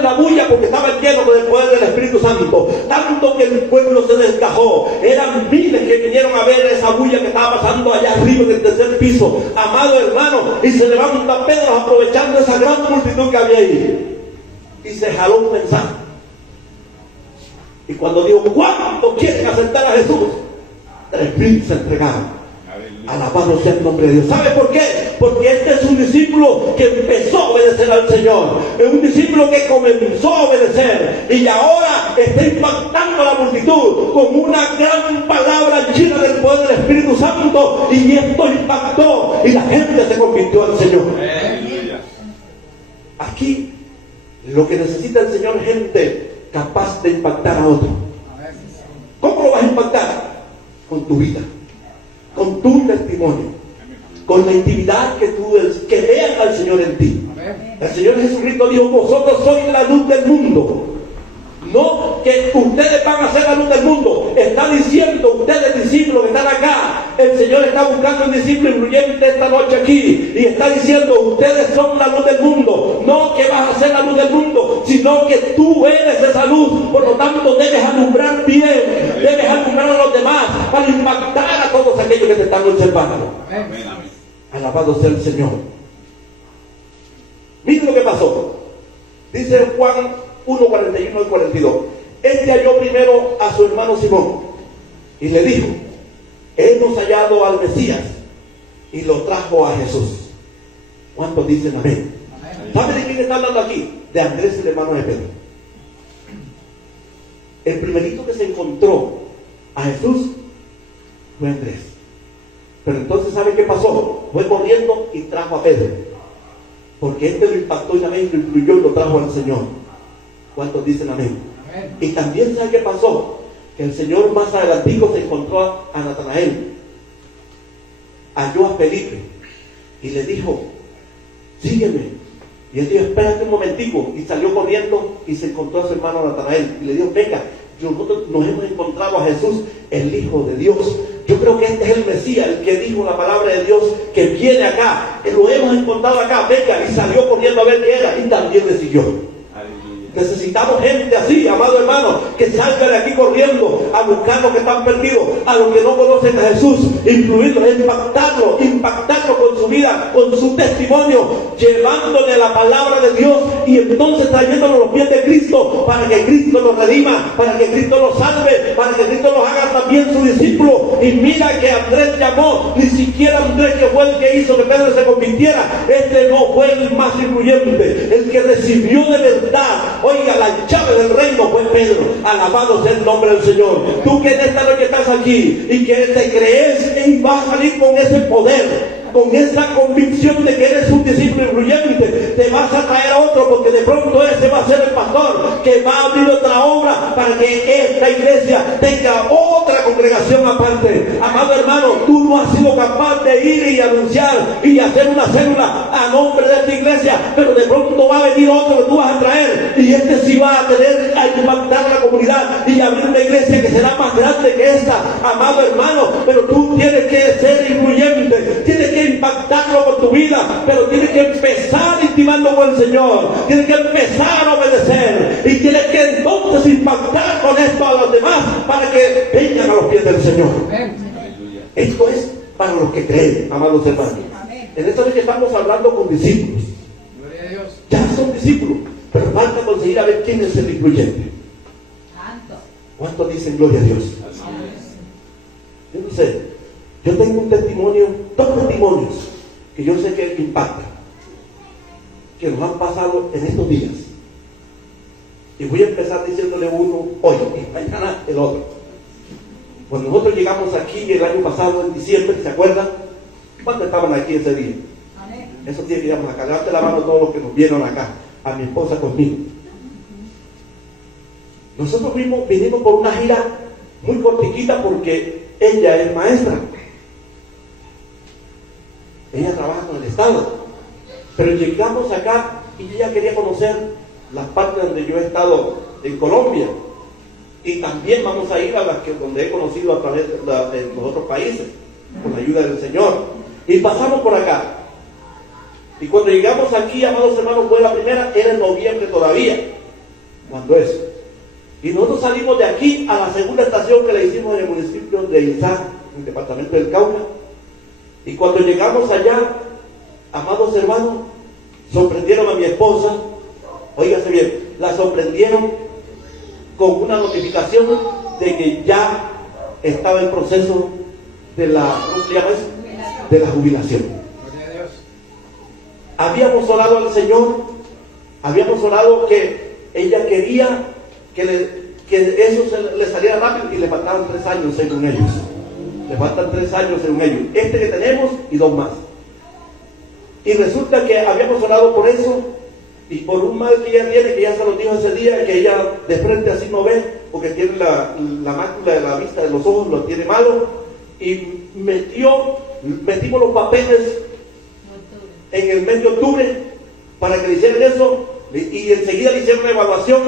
la bulla porque estaban llenos del poder del Espíritu Santo, tanto que el pueblo se desgajó. Eran miles que vinieron a ver esa bulla que estaba pasando allá arriba en el tercer piso, amado hermano, y se levanta Pedro aprovechando esa gran multitud que había ahí, y se jaló un mensaje. Y cuando dijo, ¿cuántos quieren aceptar a Jesús? 3,000 se entregaron. Alabado sea el nombre de Dios. ¿Sabe por qué? Porque este es un discípulo que empezó a obedecer al Señor. Es un discípulo que comenzó a obedecer y ahora está impactando a la multitud con una gran palabra llena del poder del Espíritu Santo, y esto impactó y la gente se convirtió al Señor. Aquí lo que necesita el Señor es gente capaz de impactar a otro. ¿Cómo lo vas a impactar? Con tu vida, con tu testimonio, con la intimidad que vean al Señor en ti. El Señor Jesucristo dijo, vosotros sois la luz del mundo. No que ustedes van a ser la luz del mundo. Está diciendo, ustedes discípulos que están acá, el Señor está buscando un discípulo influyente esta noche aquí, y está diciendo, ustedes son la luz del mundo. No que vas a ser la luz del mundo, sino que tú eres esa luz. Por lo tanto debes alumbrar bien, debes alumbrar a los demás para impactar a todos aquellos que te están observando. Alabado sea el Señor. Miren lo que pasó. Dice Juan 1, 41 y 42. Este halló primero a su hermano Simón y le dijo, hemos hallado al Mesías, y lo trajo a Jesús. ¿Cuántos dicen amén? ¿Saben de quién está hablando aquí? De Andrés, el hermano de Pedro. El primerito que se encontró a Jesús fue Andrés. Pero entonces, ¿sabe qué pasó? Fue corriendo y trajo a Pedro, porque este lo impactó y también lo incluyó y lo trajo al Señor. ¿Cuántos dicen amén? Y también, ¿sabe qué pasó? Que el Señor más adelantico se encontró a Natanael, halló a Felipe y le dijo, sígueme. Y él dijo, espérate un momentico, y salió corriendo y se encontró a su hermano Natanael y le dijo, venga, nosotros nos hemos encontrado a Jesús, el Hijo de Dios. Yo creo que este es el Mesías, el que dijo la palabra de Dios, que viene acá, lo hemos encontrado acá, venga. Y salió corriendo a ver qué era, y también le siguió. Necesitamos gente así, amado hermano, que salga de aquí corriendo a buscar los que están perdidos, a los que no conocen a Jesús, influirlos, impactarlo con su vida, con su testimonio, llevándole la palabra de Dios, y entonces trayéndolo a los pies de Cristo, para que Cristo los redima, para que Cristo los salve, para que Cristo los haga también su discípulo. Y mira que Andrés llamó, ni siquiera Andrés, que fue el que hizo que Pedro se convirtiera, este no fue el más influyente, el que recibió de verdad, oiga, la llave del reino fue Pedro. Alabado sea el nombre del Señor. Tú que en esta noche estás aquí y que te crees y vas a salir con ese poder, con esa convicción de que eres un discípulo influyente, te vas a traer a otro, porque de pronto ese va a ser el pastor que va a abrir otra obra para que esta iglesia tenga otra congregación aparte. Amado hermano, tú no has sido capaz de ir y anunciar y hacer una célula a nombre de esta iglesia, pero de pronto va a venir otro que tú vas a traer, y este sí va a tener a impactar a la comunidad y abrir una iglesia que será más grande que esta, amado hermano. Pero tú tienes que ser influyente, tienes que impactarlo con tu vida, pero tienes que empezar intimando con el Señor, tienes que empezar a obedecer, y tienes que entonces impactar con esto a los demás para que vengan a los pies del Señor. Esto es para los que creen, amados hermanos. En esta vez que estamos hablando con discípulos, ya son discípulos, pero falta conseguir a ver quién es el influyente. ¿Cuántos dicen gloria a Dios? Yo no sé, yo tengo un testimonio, dos testimonios que yo sé que impactan. que nos han pasado en estos días. Y voy a empezar diciéndole uno hoy y mañana el otro. Cuando nosotros llegamos aquí el año pasado, en diciembre, ¿se acuerdan? ¿Cuántos estaban aquí ese día? Esos días que íbamos acá. Levante la mano todos los que nos vieron acá, a mi esposa conmigo. Nosotros vinimos por una gira muy cortiquita porque ella es maestra. Ella trabaja con el Estado. Pero llegamos acá y ella quería conocer las partes donde yo he estado en Colombia. Y también vamos a ir a las que donde he conocido a través de los otros países, con la ayuda del Señor. Y pasamos por acá. Y cuando llegamos aquí, amados hermanos, fue la primera, era en noviembre todavía. Cuando eso. Y nosotros salimos de aquí a la segunda estación que le hicimos en el municipio de Izá, en el departamento del Cauca. Y cuando llegamos allá, amados hermanos, sorprendieron a mi esposa. Óigase bien, la sorprendieron con una notificación de que ya estaba en proceso de la, ¿cómo se llama eso? De la jubilación. Habíamos orado al Señor, habíamos orado que ella quería que eso le saliera rápido y le faltaban 3 años según ellos. Le faltan 3 años según ellos. Este que tenemos y 2 más. Y resulta que habíamos orado por eso y por un mal que ella tiene, que ya se lo dijo ese día, que ella de frente así no ve, porque tiene la mácula de la vista de los ojos, lo tiene malo, y metimos los papeles en el mes de octubre para que le hicieran eso, y enseguida le hicieron una evaluación,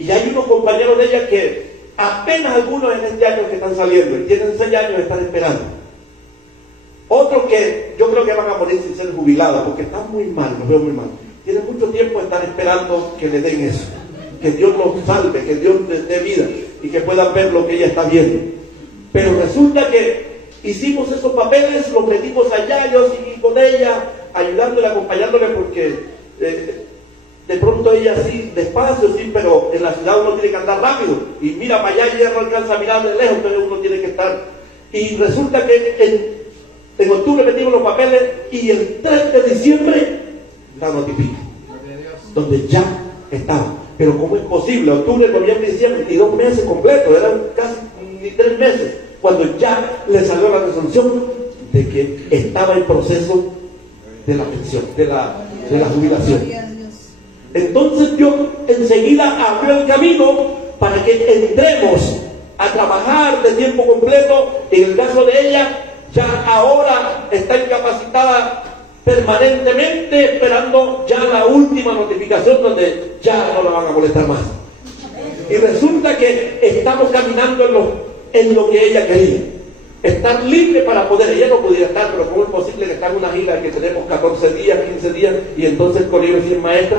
y hay unos compañeros de ella que apenas algunos en este año que están saliendo, y tienen 6 años de estar esperando. Otros que yo creo que van a morir sin ser jubilados, porque están muy mal, los veo muy mal. Tienen mucho tiempo de estar esperando que le den eso, que Dios los salve, que Dios les dé vida, y que puedan ver lo que ella está viendo. Pero resulta que hicimos esos papeles, los metimos allá, yo seguí con ella, ayudándole, acompañándole, porque de pronto ella sí, despacio, sí, pero en la ciudad uno tiene que andar rápido, y mira para allá y ella no alcanza a mirar de lejos, entonces uno tiene que estar. Y resulta que en octubre metimos los papeles y el 3 de diciembre la notifica, donde ya estaba. Pero ¿cómo es posible? Octubre, noviembre, diciembre, y 2 meses completos, eran casi ni 3 meses, cuando ya le salió la resolución de que estaba en proceso de la pensión, de la jubilación. Entonces Dios enseguida abrió el camino para que entremos a trabajar de tiempo completo. En el caso de ella, ya ahora está incapacitada permanentemente, esperando ya la última notificación donde ya no la van a molestar más. Y resulta que estamos caminando en lo que ella quería, estar libre para poder. Ella no pudiera estar, pero ¿cómo es posible que está en una gira que tenemos 14 días, 15 días y entonces con ellos sin maestra?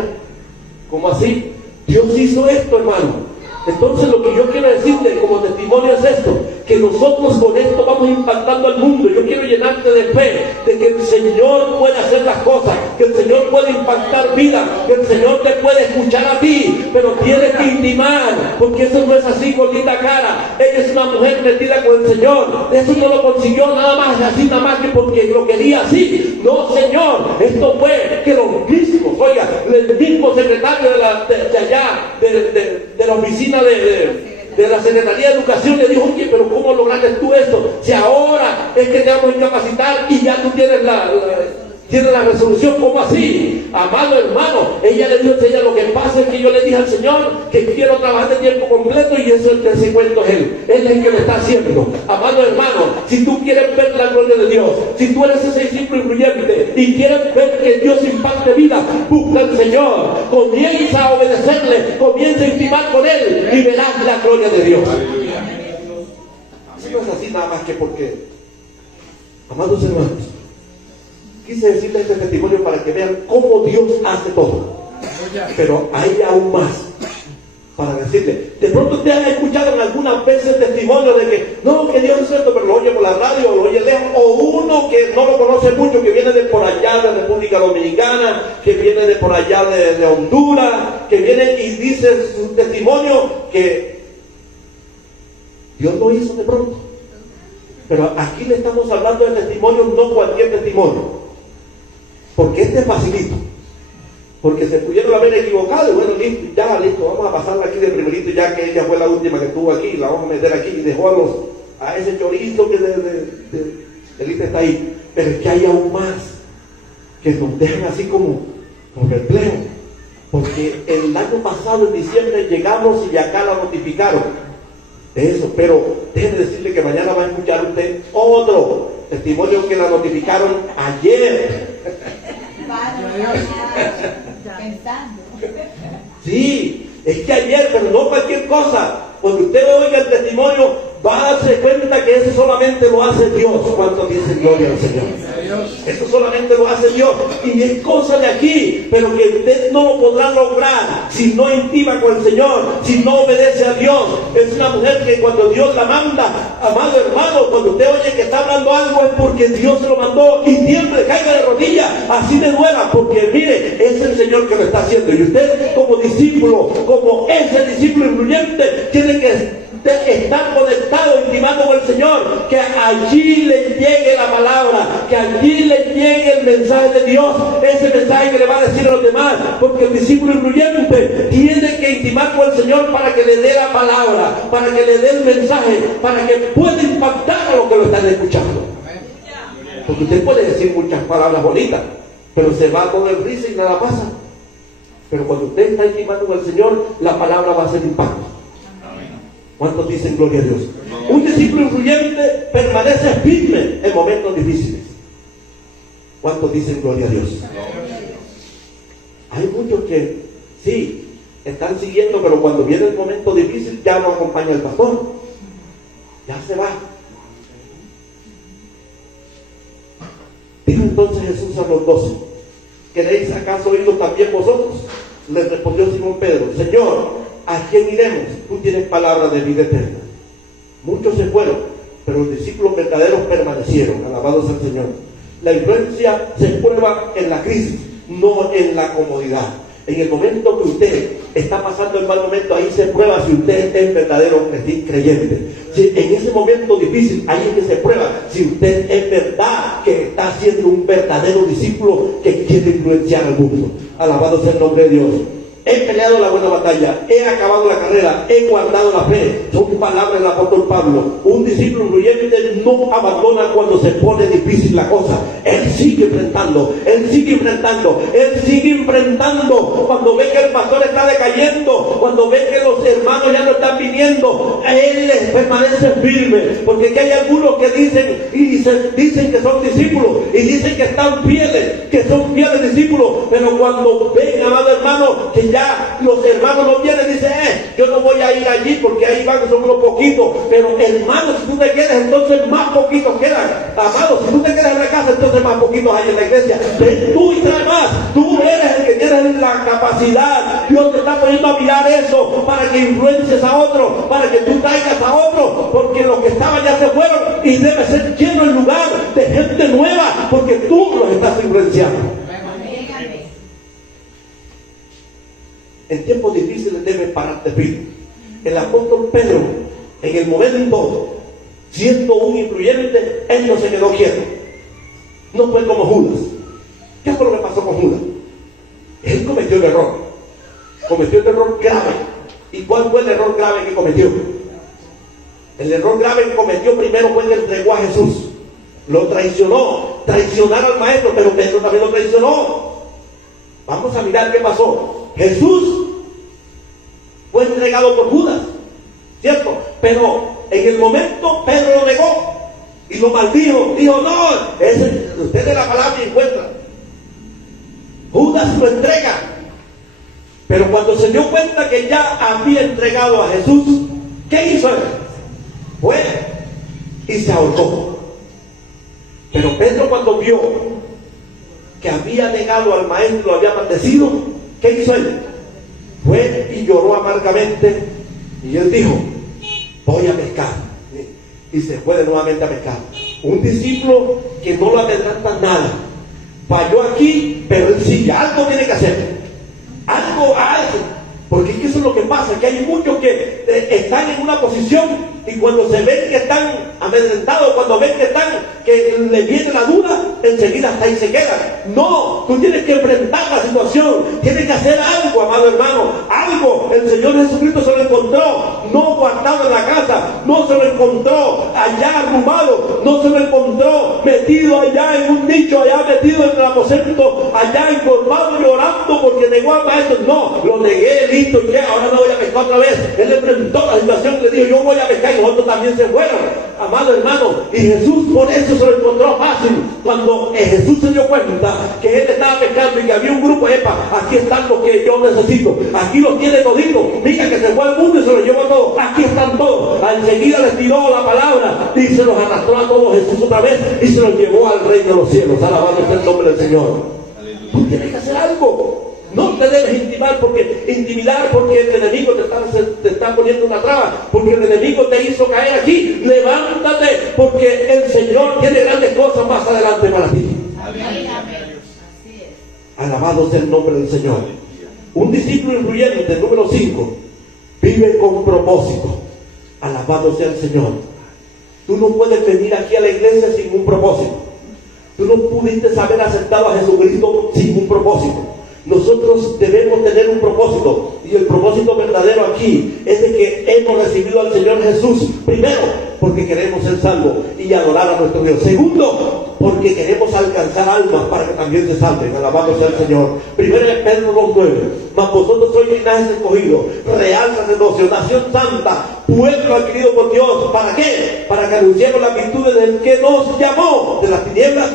¿Cómo así? Dios hizo esto, hermano. Entonces lo que yo quiero decirte como testimonio es esto, que nosotros con esto vamos impactando al mundo. Yo quiero llenarte de fe, de que el Señor puede hacer las cosas, que el Señor puede impactar vidas, que el Señor te puede escuchar a ti, pero tienes que intimar, porque eso no es así con linda cara. Ella es una mujer metida con el Señor. Eso no lo consiguió nada más así, nada más que porque lo quería así. No, Señor, esto fue que los mismos, oiga, el mismo secretario de allá, de la oficina de la Secretaría de Educación le dijo: oye, pero ¿cómo lograste tú esto? Si ahora es que te vamos a incapacitar y ya tú tienes la resolución. ¿Cómo así? Amado hermano, ella le dijo: ella, lo que pasa es que yo le dije al Señor que quiero trabajar de tiempo completo y eso es el que se cuento es Él es el que lo está haciendo. Amado hermano, si tú quieres ver la gloria de Dios, si tú eres ese discípulo influyente y quieres ver que Dios impacte vida, busca al Señor, comienza a obedecerle, comienza a intimar con Él y verás la gloria de Dios. Eso no es así nada más que porque, amados hermanos, quise decirles este testimonio para que vean cómo Dios hace todo. Pero hay aún más para decirle. De pronto ustedes han escuchado en algunas veces testimonios de que no, que Dios hizo esto, pero lo oye por la radio o lo oye lejos, o uno que no lo conoce mucho, que viene de por allá de República Dominicana, que viene de por allá de Honduras, que viene y dice su testimonio que Dios lo hizo de pronto. Pero aquí le estamos hablando de testimonios, no cualquier testimonio, porque este es facilito. porque se pudieron haber equivocado. Y bueno, listo, ya, listo, vamos a pasarla aquí de primerito, ya que ella fue la última que estuvo aquí, la vamos a meter aquí, y dejó a ese chorizo que Elite está ahí. Pero es que hay aún más que nos dejan así como perplejos, porque el año pasado en diciembre llegamos y acá la notificaron de eso. Pero déjeme decirle que mañana va a escuchar usted otro testimonio que la notificaron ayer. Pensando. Sí, es que ayer, pero no cualquier cosa. Cuando usted oiga el testimonio, va a darse cuenta que eso solamente lo hace Dios. ¿Cuántos dicen gloria al Señor? Eso solamente lo hace Dios. Y es cosa de aquí, pero que usted no lo podrá lograr si no intima con el Señor, si no obedece a Dios. Es una mujer que cuando Dios la manda, amado hermano, cuando usted oye que está hablando algo es porque Dios se lo mandó, y tiemble, caiga de rodillas, así de duela, porque mire, es el Señor que lo está haciendo. Y usted como discípulo, como ese discípulo influyente, tiene que estar conectado, intimando con el Señor, que allí le llegue la palabra, que allí le llegue el mensaje de Dios, ese mensaje que le va a decir a los demás, porque el discípulo influyente tiene que intimar con el Señor para que le dé la palabra, para que le dé el mensaje, para que pueda impactar a los que lo están escuchando. Porque usted puede decir muchas palabras bonitas, pero se va todo el risa y nada pasa. Pero cuando usted está intimando con el Señor, la palabra va a hacer impacto. ¿Cuántos dicen gloria a Dios? Un discípulo influyente permanece firme en momentos difíciles. ¿Cuántos dicen gloria a Dios? Hay muchos que sí, están siguiendo, pero cuando viene el momento difícil ya no acompaña el pastor. Ya se va. Dijo entonces Jesús a los 12: ¿queréis acaso irlos también vosotros? Les respondió Simón Pedro: Señor, ¿a quién iremos? Tú tienes palabras de vida eterna. Muchos se fueron, pero los discípulos verdaderos permanecieron. Alabados al Señor. La influencia se prueba en la crisis, no en la comodidad. En el momento que usted está pasando el mal momento, ahí se prueba si usted es verdadero creyente. Si en ese momento difícil, ahí es que se prueba si usted es verdad que está siendo un verdadero discípulo que quiere influenciar al mundo. Alabado sea el nombre de Dios. He peleado la buena batalla, he acabado la carrera, he guardado la fe. Son palabras del apóstol Pablo. Un discípulo influyente no abandona cuando se pone difícil la cosa. Él sigue enfrentando, él sigue enfrentando, él sigue enfrentando. Cuando ve que el pastor está decayendo, cuando ve que los hermanos ya no están viniendo, él permanece firme. Porque aquí hay algunos que dicen que son discípulos y dicen que están fieles, que son fieles discípulos, pero cuando ven, amado hermano, que ya los hermanos no vienen, dicen, yo no voy a ir allí porque ahí van, son unos poquitos. Pero hermano, si tú te quedas, entonces más poquitos quedan. Amado, si tú te quedas en la casa, entonces más poquitos hay en la iglesia. Ven tú y trae más. Tú eres el que tienes la capacidad. Dios te está poniendo a mirar eso para que influencies a otros, para que tú traigas a otros, porque los que estaban ya se fueron y debe ser lleno el lugar de gente nueva, porque tú los estás influenciando. En tiempos difíciles debes pararte firme. El apóstol Pedro, en el momento, siendo un influyente, él no se quedó quieto. No fue como Judas. ¿Qué fue lo que pasó con Judas? Él cometió el error. Cometió el error grave. ¿Y cuál fue el error grave que cometió? El error grave que cometió primero fue que entregó a Jesús. Lo traicionó. Traicionar al maestro, pero Pedro también lo traicionó. Vamos a mirar qué pasó. Jesús fue entregado por Judas, ¿cierto? Pero en el momento Pedro lo negó y lo maldijo. Dijo, no, usted de la palabra y encuentra. Judas lo entrega. Pero cuando se dio cuenta que ya había entregado a Jesús, ¿qué hizo él? Fue y se ahorcó. Pero Pedro, cuando vio que había negado al maestro, lo había maldecido, ¿qué hizo él? Fue y lloró amargamente. Y él dijo, voy a pescar. Y se fue nuevamente a pescar. Un discípulo que no lo amedrenta nada. Falló aquí, pero él sigue. Algo tiene que hacer. Algo hace. Porque eso es lo que pasa, que hay muchos que están en una posición y cuando se ven que están amedrentados, cuando ven que le viene la duda, enseguida hasta ahí se quedan. No, tú tienes que enfrentar la situación, tienes que hacer algo, amado hermano, algo. El Señor Jesucristo se lo encontró, no guardado en la casa, no se lo encontró allá arrumado, no se lo encontró metido allá en un nicho, allá metido en el aposento, allá encorvado llorando porque negó al maestro. No, lo negué, listo, y ahora no voy a pescar otra vez. Él enfrentó la situación y le dijo, yo voy a pescar, y nosotros también se fueron, amado hermano. Y Jesús por eso se lo encontró fácil. Cuando Jesús se dio cuenta que él estaba pescando y que había un grupo, aquí están los que yo necesito, aquí los tiene toditos, mira que se fue al mundo y se los llevó a todos, aquí están todos. Enseguida les tiró la palabra y se los arrastró a todos Jesús otra vez y se los llevó al reino de los cielos. Alabado sea el nombre del Señor. Tú tienes que hacer algo. No te debes intimidar porque el enemigo te está poniendo una traba, porque el enemigo te hizo caer aquí. Levántate, porque el Señor tiene grandes cosas más adelante para ti. Alabado sea el nombre del Señor. Un discípulo influyente, número 5, vive con propósito. Alabado sea el Señor. Tú no puedes venir aquí a la iglesia sin un propósito. Tú no pudiste haber aceptado a Jesucristo sin un propósito. Nosotros debemos tener un propósito, y el propósito verdadero aquí es de que hemos recibido al Señor Jesús, primero porque queremos ser salvos y adorar a nuestro Dios. Segundo, porque queremos alcanzar almas para que también se salven. Alabado sea el Señor. Primero en Pedro 2:9, mas vosotros sois linaje escogido, real sacerdocio, nación santa, pueblo adquirido por Dios. ¿Para qué? Para que anunciemos las virtudes del que nos llamó de las tinieblas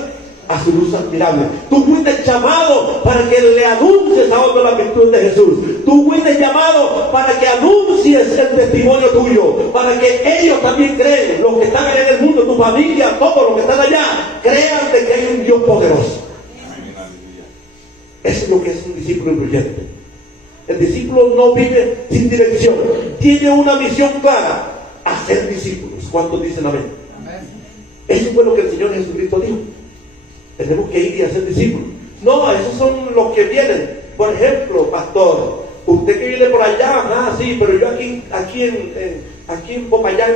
a su luz admirable. Tú fuiste llamado para que le anuncies a otros las virtudes de Jesús. Tú fuiste llamado para que anuncies el testimonio tuyo, para que ellos también creen, los que están allá en el mundo, tu familia, todos los que están allá, crean de que hay un Dios poderoso. Eso es lo que es un discípulo influyente. El discípulo no vive sin dirección, tiene una misión clara: hacer discípulos. ¿Cuántos dicen amén? Eso fue lo que el Señor Jesucristo dijo. Tenemos que ir y hacer discípulos. No, esos son los que vienen. Por ejemplo, pastor, usted que viene por allá, sí, pero yo aquí en Popayán,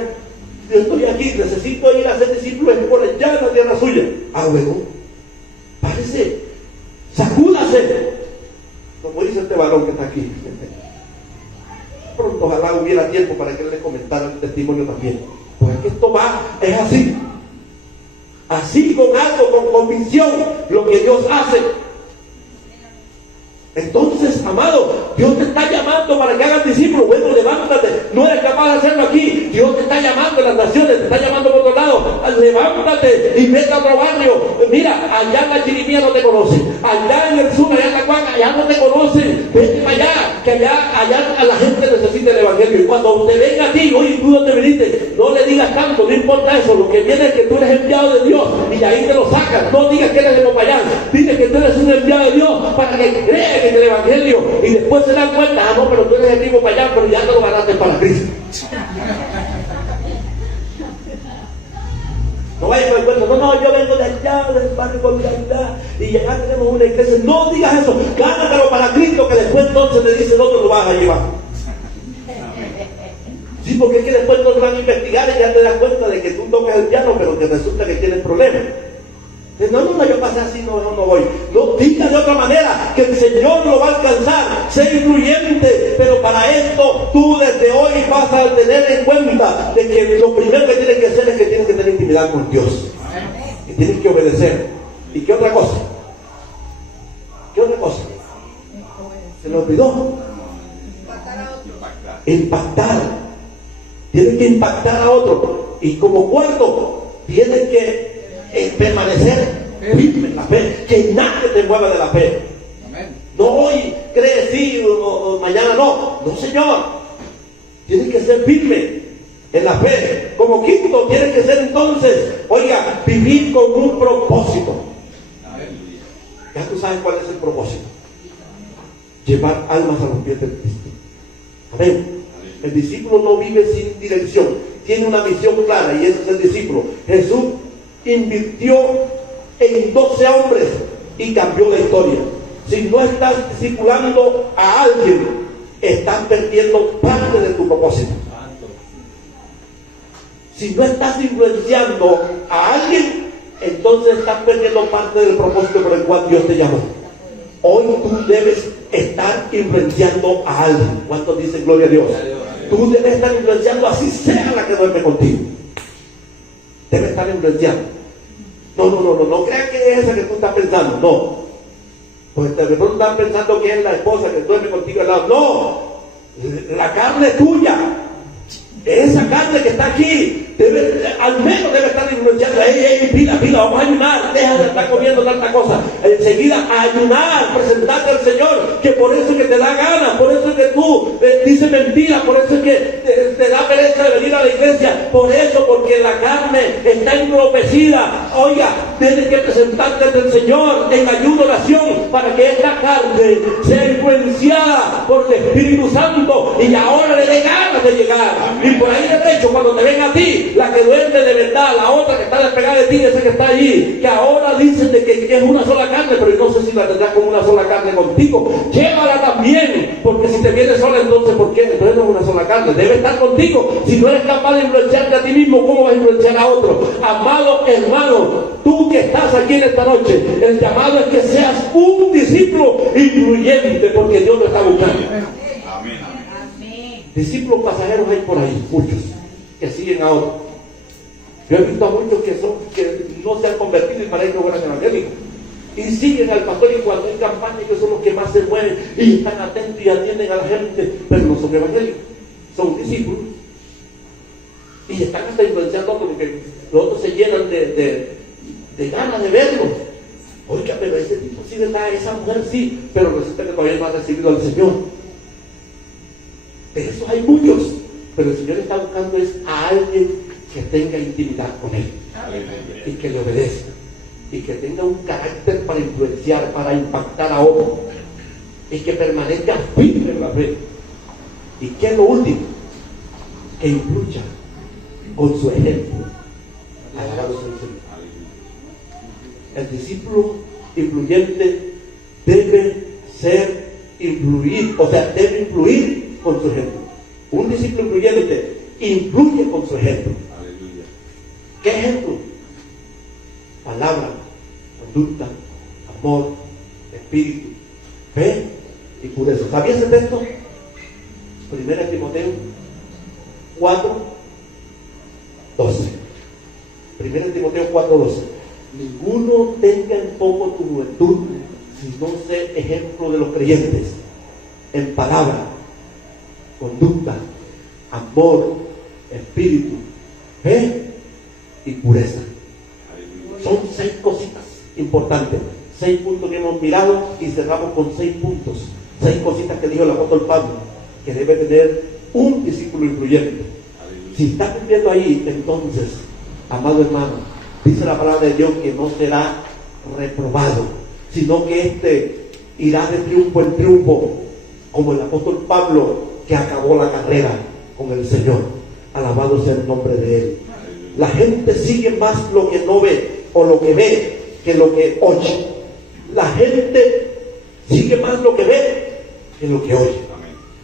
yo estoy aquí, necesito ir a hacer discípulos por allá en la tierra suya. Bueno, párese, sacúdase, como dice este varón que está aquí. Pronto ojalá hubiera tiempo para que él les comentara el testimonio también. Porque esto es así. Así, con algo, con convicción, lo que Dios hace. Entonces, amado, Dios te está llamando para que hagas discípulos. Bueno, levántate. No eres capaz de hacerlo aquí. Dios te está llamando en las naciones, te está llamando por otro lado. Levántate y vete a otro barrio. Mira, allá en la Chirimía no te conocen. Allá en el sur, allá en la Cuaca, allá no te conocen. Vete para allá, que allá a la gente necesita el evangelio. Y cuando te venga a ti, oye, tú dónde viniste, no le digas tanto, no importa eso. Lo que viene es que tú eres enviado de Dios y ahí te lo sacas. No digas que eres de Popayán. Dile que tú eres un enviado de Dios para que creas en el evangelio, y después se dan cuenta, no, pero tú eres el mismo Popayán, pero ya no lo ganaste para Cristo. No vayas con el cuento, no, yo vengo de allá, del barrio Convidad, y allá tenemos una iglesia. No digas eso, gánatelo para Cristo, que después entonces le dice dónde lo vas a llevar. Sí, porque es que después no te van a investigar y ya te das cuenta de que tú tocas el piano, pero que resulta que tienes problemas. No, yo pasé así, no voy. No, diga de otra manera, que el Señor lo va a alcanzar. Sé influyente, pero para esto tú desde hoy vas a tener en cuenta de que lo primero que tienes que hacer es que tienes que tener intimidad con Dios. Y tienes que obedecer. ¿Y qué otra cosa? ¿Qué otra cosa? Se lo olvidó. Impactar. Tienes que impactar a otro. Y como cuarto, tienes que permanecer firme en la fe, que nadie te mueva de la fe. No hoy crees sí o mañana no. No, Señor, tienes que ser firme en la fe. Como quinto, tienes que ser entonces, oiga, vivir con un propósito. Ya tú sabes cuál es el propósito: llevar almas a los pies de Cristo. Amén. El discípulo no vive sin dirección, tiene una misión clara, y ese es el discípulo. Jesús invirtió en 12 hombres y cambió la historia. Si no estás discipulando a alguien, estás perdiendo parte de tu propósito. Si no estás influenciando a alguien, entonces estás perdiendo parte del propósito por el cual Dios te llamó. Hoy tú debes estar influenciando a alguien. ¿Cuántos dicen gloria a Dios? Tú debes estar influenciando, así sea la que duerme contigo. Debes estar influenciando. No creas que es esa que tú estás pensando. No. Pues de pronto estás pensando que es la esposa que duerme contigo al lado. No. La carne tuya. Esa carne que está aquí, al menos debe estar influenciando. Pila, vamos a ayunar, deja de estar comiendo tanta cosa. Enseguida a ayunar, presentarte al Señor, que por eso es que te da ganas, por eso es que tú dices mentiras, por eso es que te da pereza de venir a la iglesia, por eso, porque la carne está entorpecida. Oiga, tienes que presentarte ante el Señor en ayuno, oración, para que esta carne sea influenciada por el Espíritu Santo y ahora le dé ganas de llegar. Y por ahí derecho, cuando te ven a ti, la que duerme de verdad, la otra que está despegada de ti, esa que está allí, que ahora dicen de que es una sola carne, pero yo no sé si la tendrás como una sola carne contigo. Llévala también, porque si te vienes sola, entonces ¿por qué? Entonces no es una sola carne, debe estar contigo. Si no eres capaz de influenciarte a ti mismo, ¿cómo vas a influenciar a otro? Amado hermano, tú que estás aquí en esta noche, el llamado es que seas un discípulo influyente, porque Dios lo está buscando. Discípulos pasajeros hay por ahí, muchos, que siguen a otros. Yo he visto a muchos que no se han convertido y para ellos fueran evangélicos. Y siguen al pastor, y cuando hay campaña, ellos son los que más se mueven y están atentos y atienden a la gente, pero no son evangélicos, son discípulos. Y están hasta influenciando a otros, porque los otros se llenan de ganas de verlos. Oiga, pero ese tipo sí, ¿verdad? Esa mujer sí, pero resulta que todavía no ha recibido al Señor. De eso hay muchos, pero el Señor está buscando es a alguien que tenga intimidad con Él y que le obedezca y que tenga un carácter para influenciar, para impactar a otros y que permanezca firme en la fe. ¿Y qué es lo último? Que influya con su ejemplo. Alabado sea el Señor. El discípulo influyente debe ser influir, o sea, debe influir con su ejemplo. Un discípulo influyente influye con su ejemplo. Aleluya. ¿Qué ejemplo? Palabra, conducta, amor, espíritu, fe y pureza. ¿Sabías ese texto? 1 Timoteo 4, 12. 1 Timoteo 4, 12. Ninguno tenga en poco tu juventud, sino ser ejemplo de los creyentes en palabra, conducta, amor, espíritu, fe y pureza. Son 6 cositas importantes, 6 puntos que hemos mirado y cerramos con 6 puntos, 6 cositas que dijo el apóstol Pablo que debe tener un discípulo influyente. Si está cumpliendo ahí, entonces, amado hermano, dice la palabra de Dios que no será reprobado, sino que irá de triunfo en triunfo, como el apóstol Pablo, que acabó la carrera con el Señor. Alabado sea el nombre de Él. La gente sigue más lo que no ve o lo que ve que lo que oye. La gente sigue más lo que ve que lo que oye.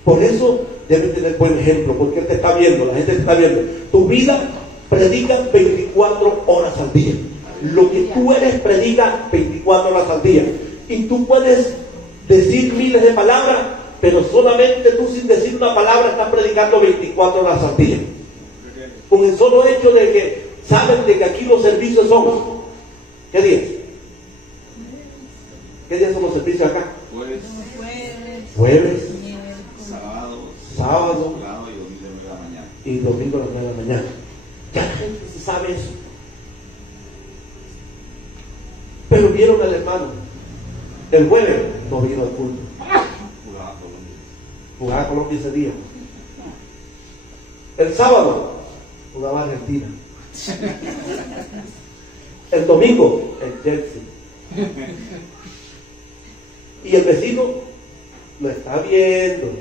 Por eso debes tener buen ejemplo, porque Él te está viendo, la gente te está viendo. Tu vida predica 24 horas al día. Lo que tú eres predica 24 horas al día. Y tú puedes decir miles de palabras, pero solamente tú, sin decir una palabra, estás predicando 24 horas al día. Con el solo hecho de que saben de que aquí los servicios son, ¿qué días? ¿Qué días son los servicios acá? Jueves, sábado y domingo a las 9 de la mañana. Ya la gente sabe eso. Pero vieron al hermano el jueves, no vino al culto. Jugaba Colombia ese día. El sábado jugaba Argentina. El domingo el Chelsea. Y el vecino lo está viendo.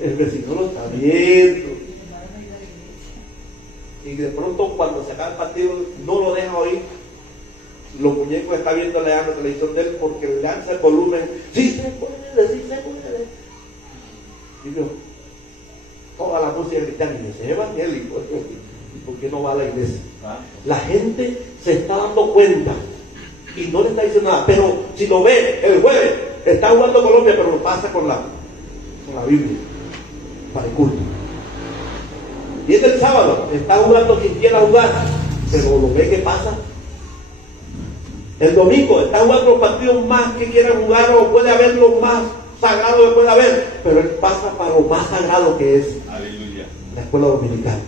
El vecino lo está viendo. Y de pronto, cuando se acaba el partido, no lo deja oír. Los muñecos está viendo la televisión de él porque le lanza el volumen. Sí se puede, sí se puede. Y yo, toda la música cristiana, y ese es evangélico, ¿y por qué no va a la iglesia? La gente se está dando cuenta y no le está diciendo nada, pero si lo ve el jueves, está jugando Colombia, pero lo pasa con la Biblia para el culto. Viene el sábado, está jugando quien quiera jugar, pero lo ve que pasa. El domingo está jugando los partidos más que quieran jugar, o puede haber lo más sagrado que pueda haber, pero él pasa para lo más sagrado que es Aleluya. la escuela dominical.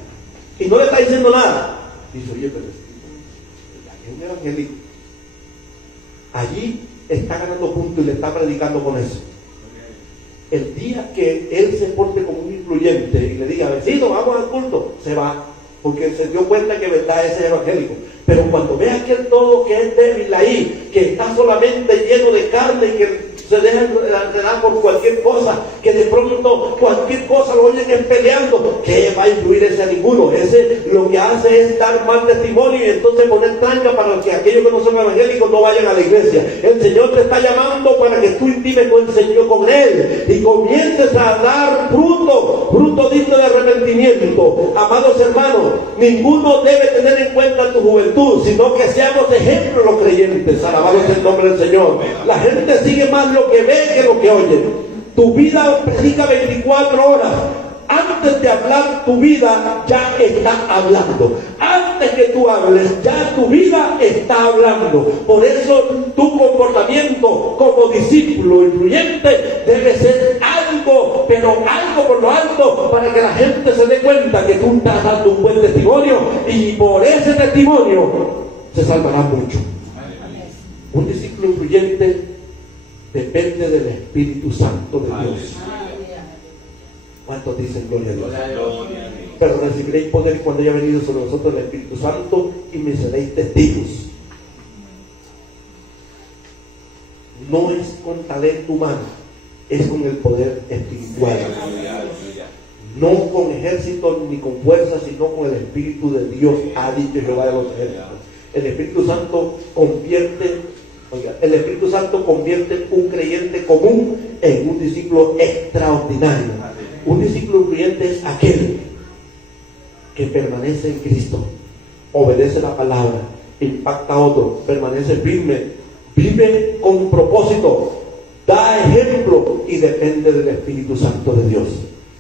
Y no le está diciendo nada. Dice, oye, pero es un evangélico. Allí está ganando puntos y le está predicando con eso. El día que él se porte como un influyente y le diga, vecino, vamos al culto, se va, porque se dio cuenta que verdad ese es evangélico. Pero cuando ve aquel todo que es débil ahí, que está solamente lleno de carne y que se deja enredar por cualquier cosa, que de pronto cualquier cosa lo oyen peleando, ¿qué va a influir ese a ninguno? Ese lo que hace es dar mal testimonio y entonces poner tranca para que aquellos que no son evangélicos no vayan a la iglesia. El Señor te está llamando para que tú intimes con el Señor, con Él, y comiences a dar fruto digno de arrepentimiento. Amados hermanos, ninguno debe tener en cuenta tu juventud, sino que seamos ejemplos los creyentes. Alabados el nombre del Señor. La gente sigue más lo que ve que lo que oye. Tu vida predica 24 horas. Antes de hablar, tu vida ya está hablando. Antes que tú hables, ya tu vida está hablando. Por eso tu comportamiento como discípulo influyente debe ser algo, pero algo por lo alto, para que la gente se dé cuenta que tú estás dando un buen testimonio, y por ese testimonio se salvará mucho. Un discípulo influyente depende del Espíritu Santo de Dios. ¿Cuántos dicen gloria a Dios? Pero recibiréis poder cuando haya venido sobre vosotros el Espíritu Santo y me seréis testigos. No es con talento humano, es con el poder espiritual. No con ejército ni con fuerza, sino con el Espíritu de Dios, ha dicho Jehová de los ejércitos. El Espíritu Santo convierte un creyente común en un discípulo extraordinario. Un discípulo influyente es aquel que permanece en Cristo, obedece la palabra, impacta a otro, permanece firme, vive con propósito, da ejemplo y depende del Espíritu Santo de Dios.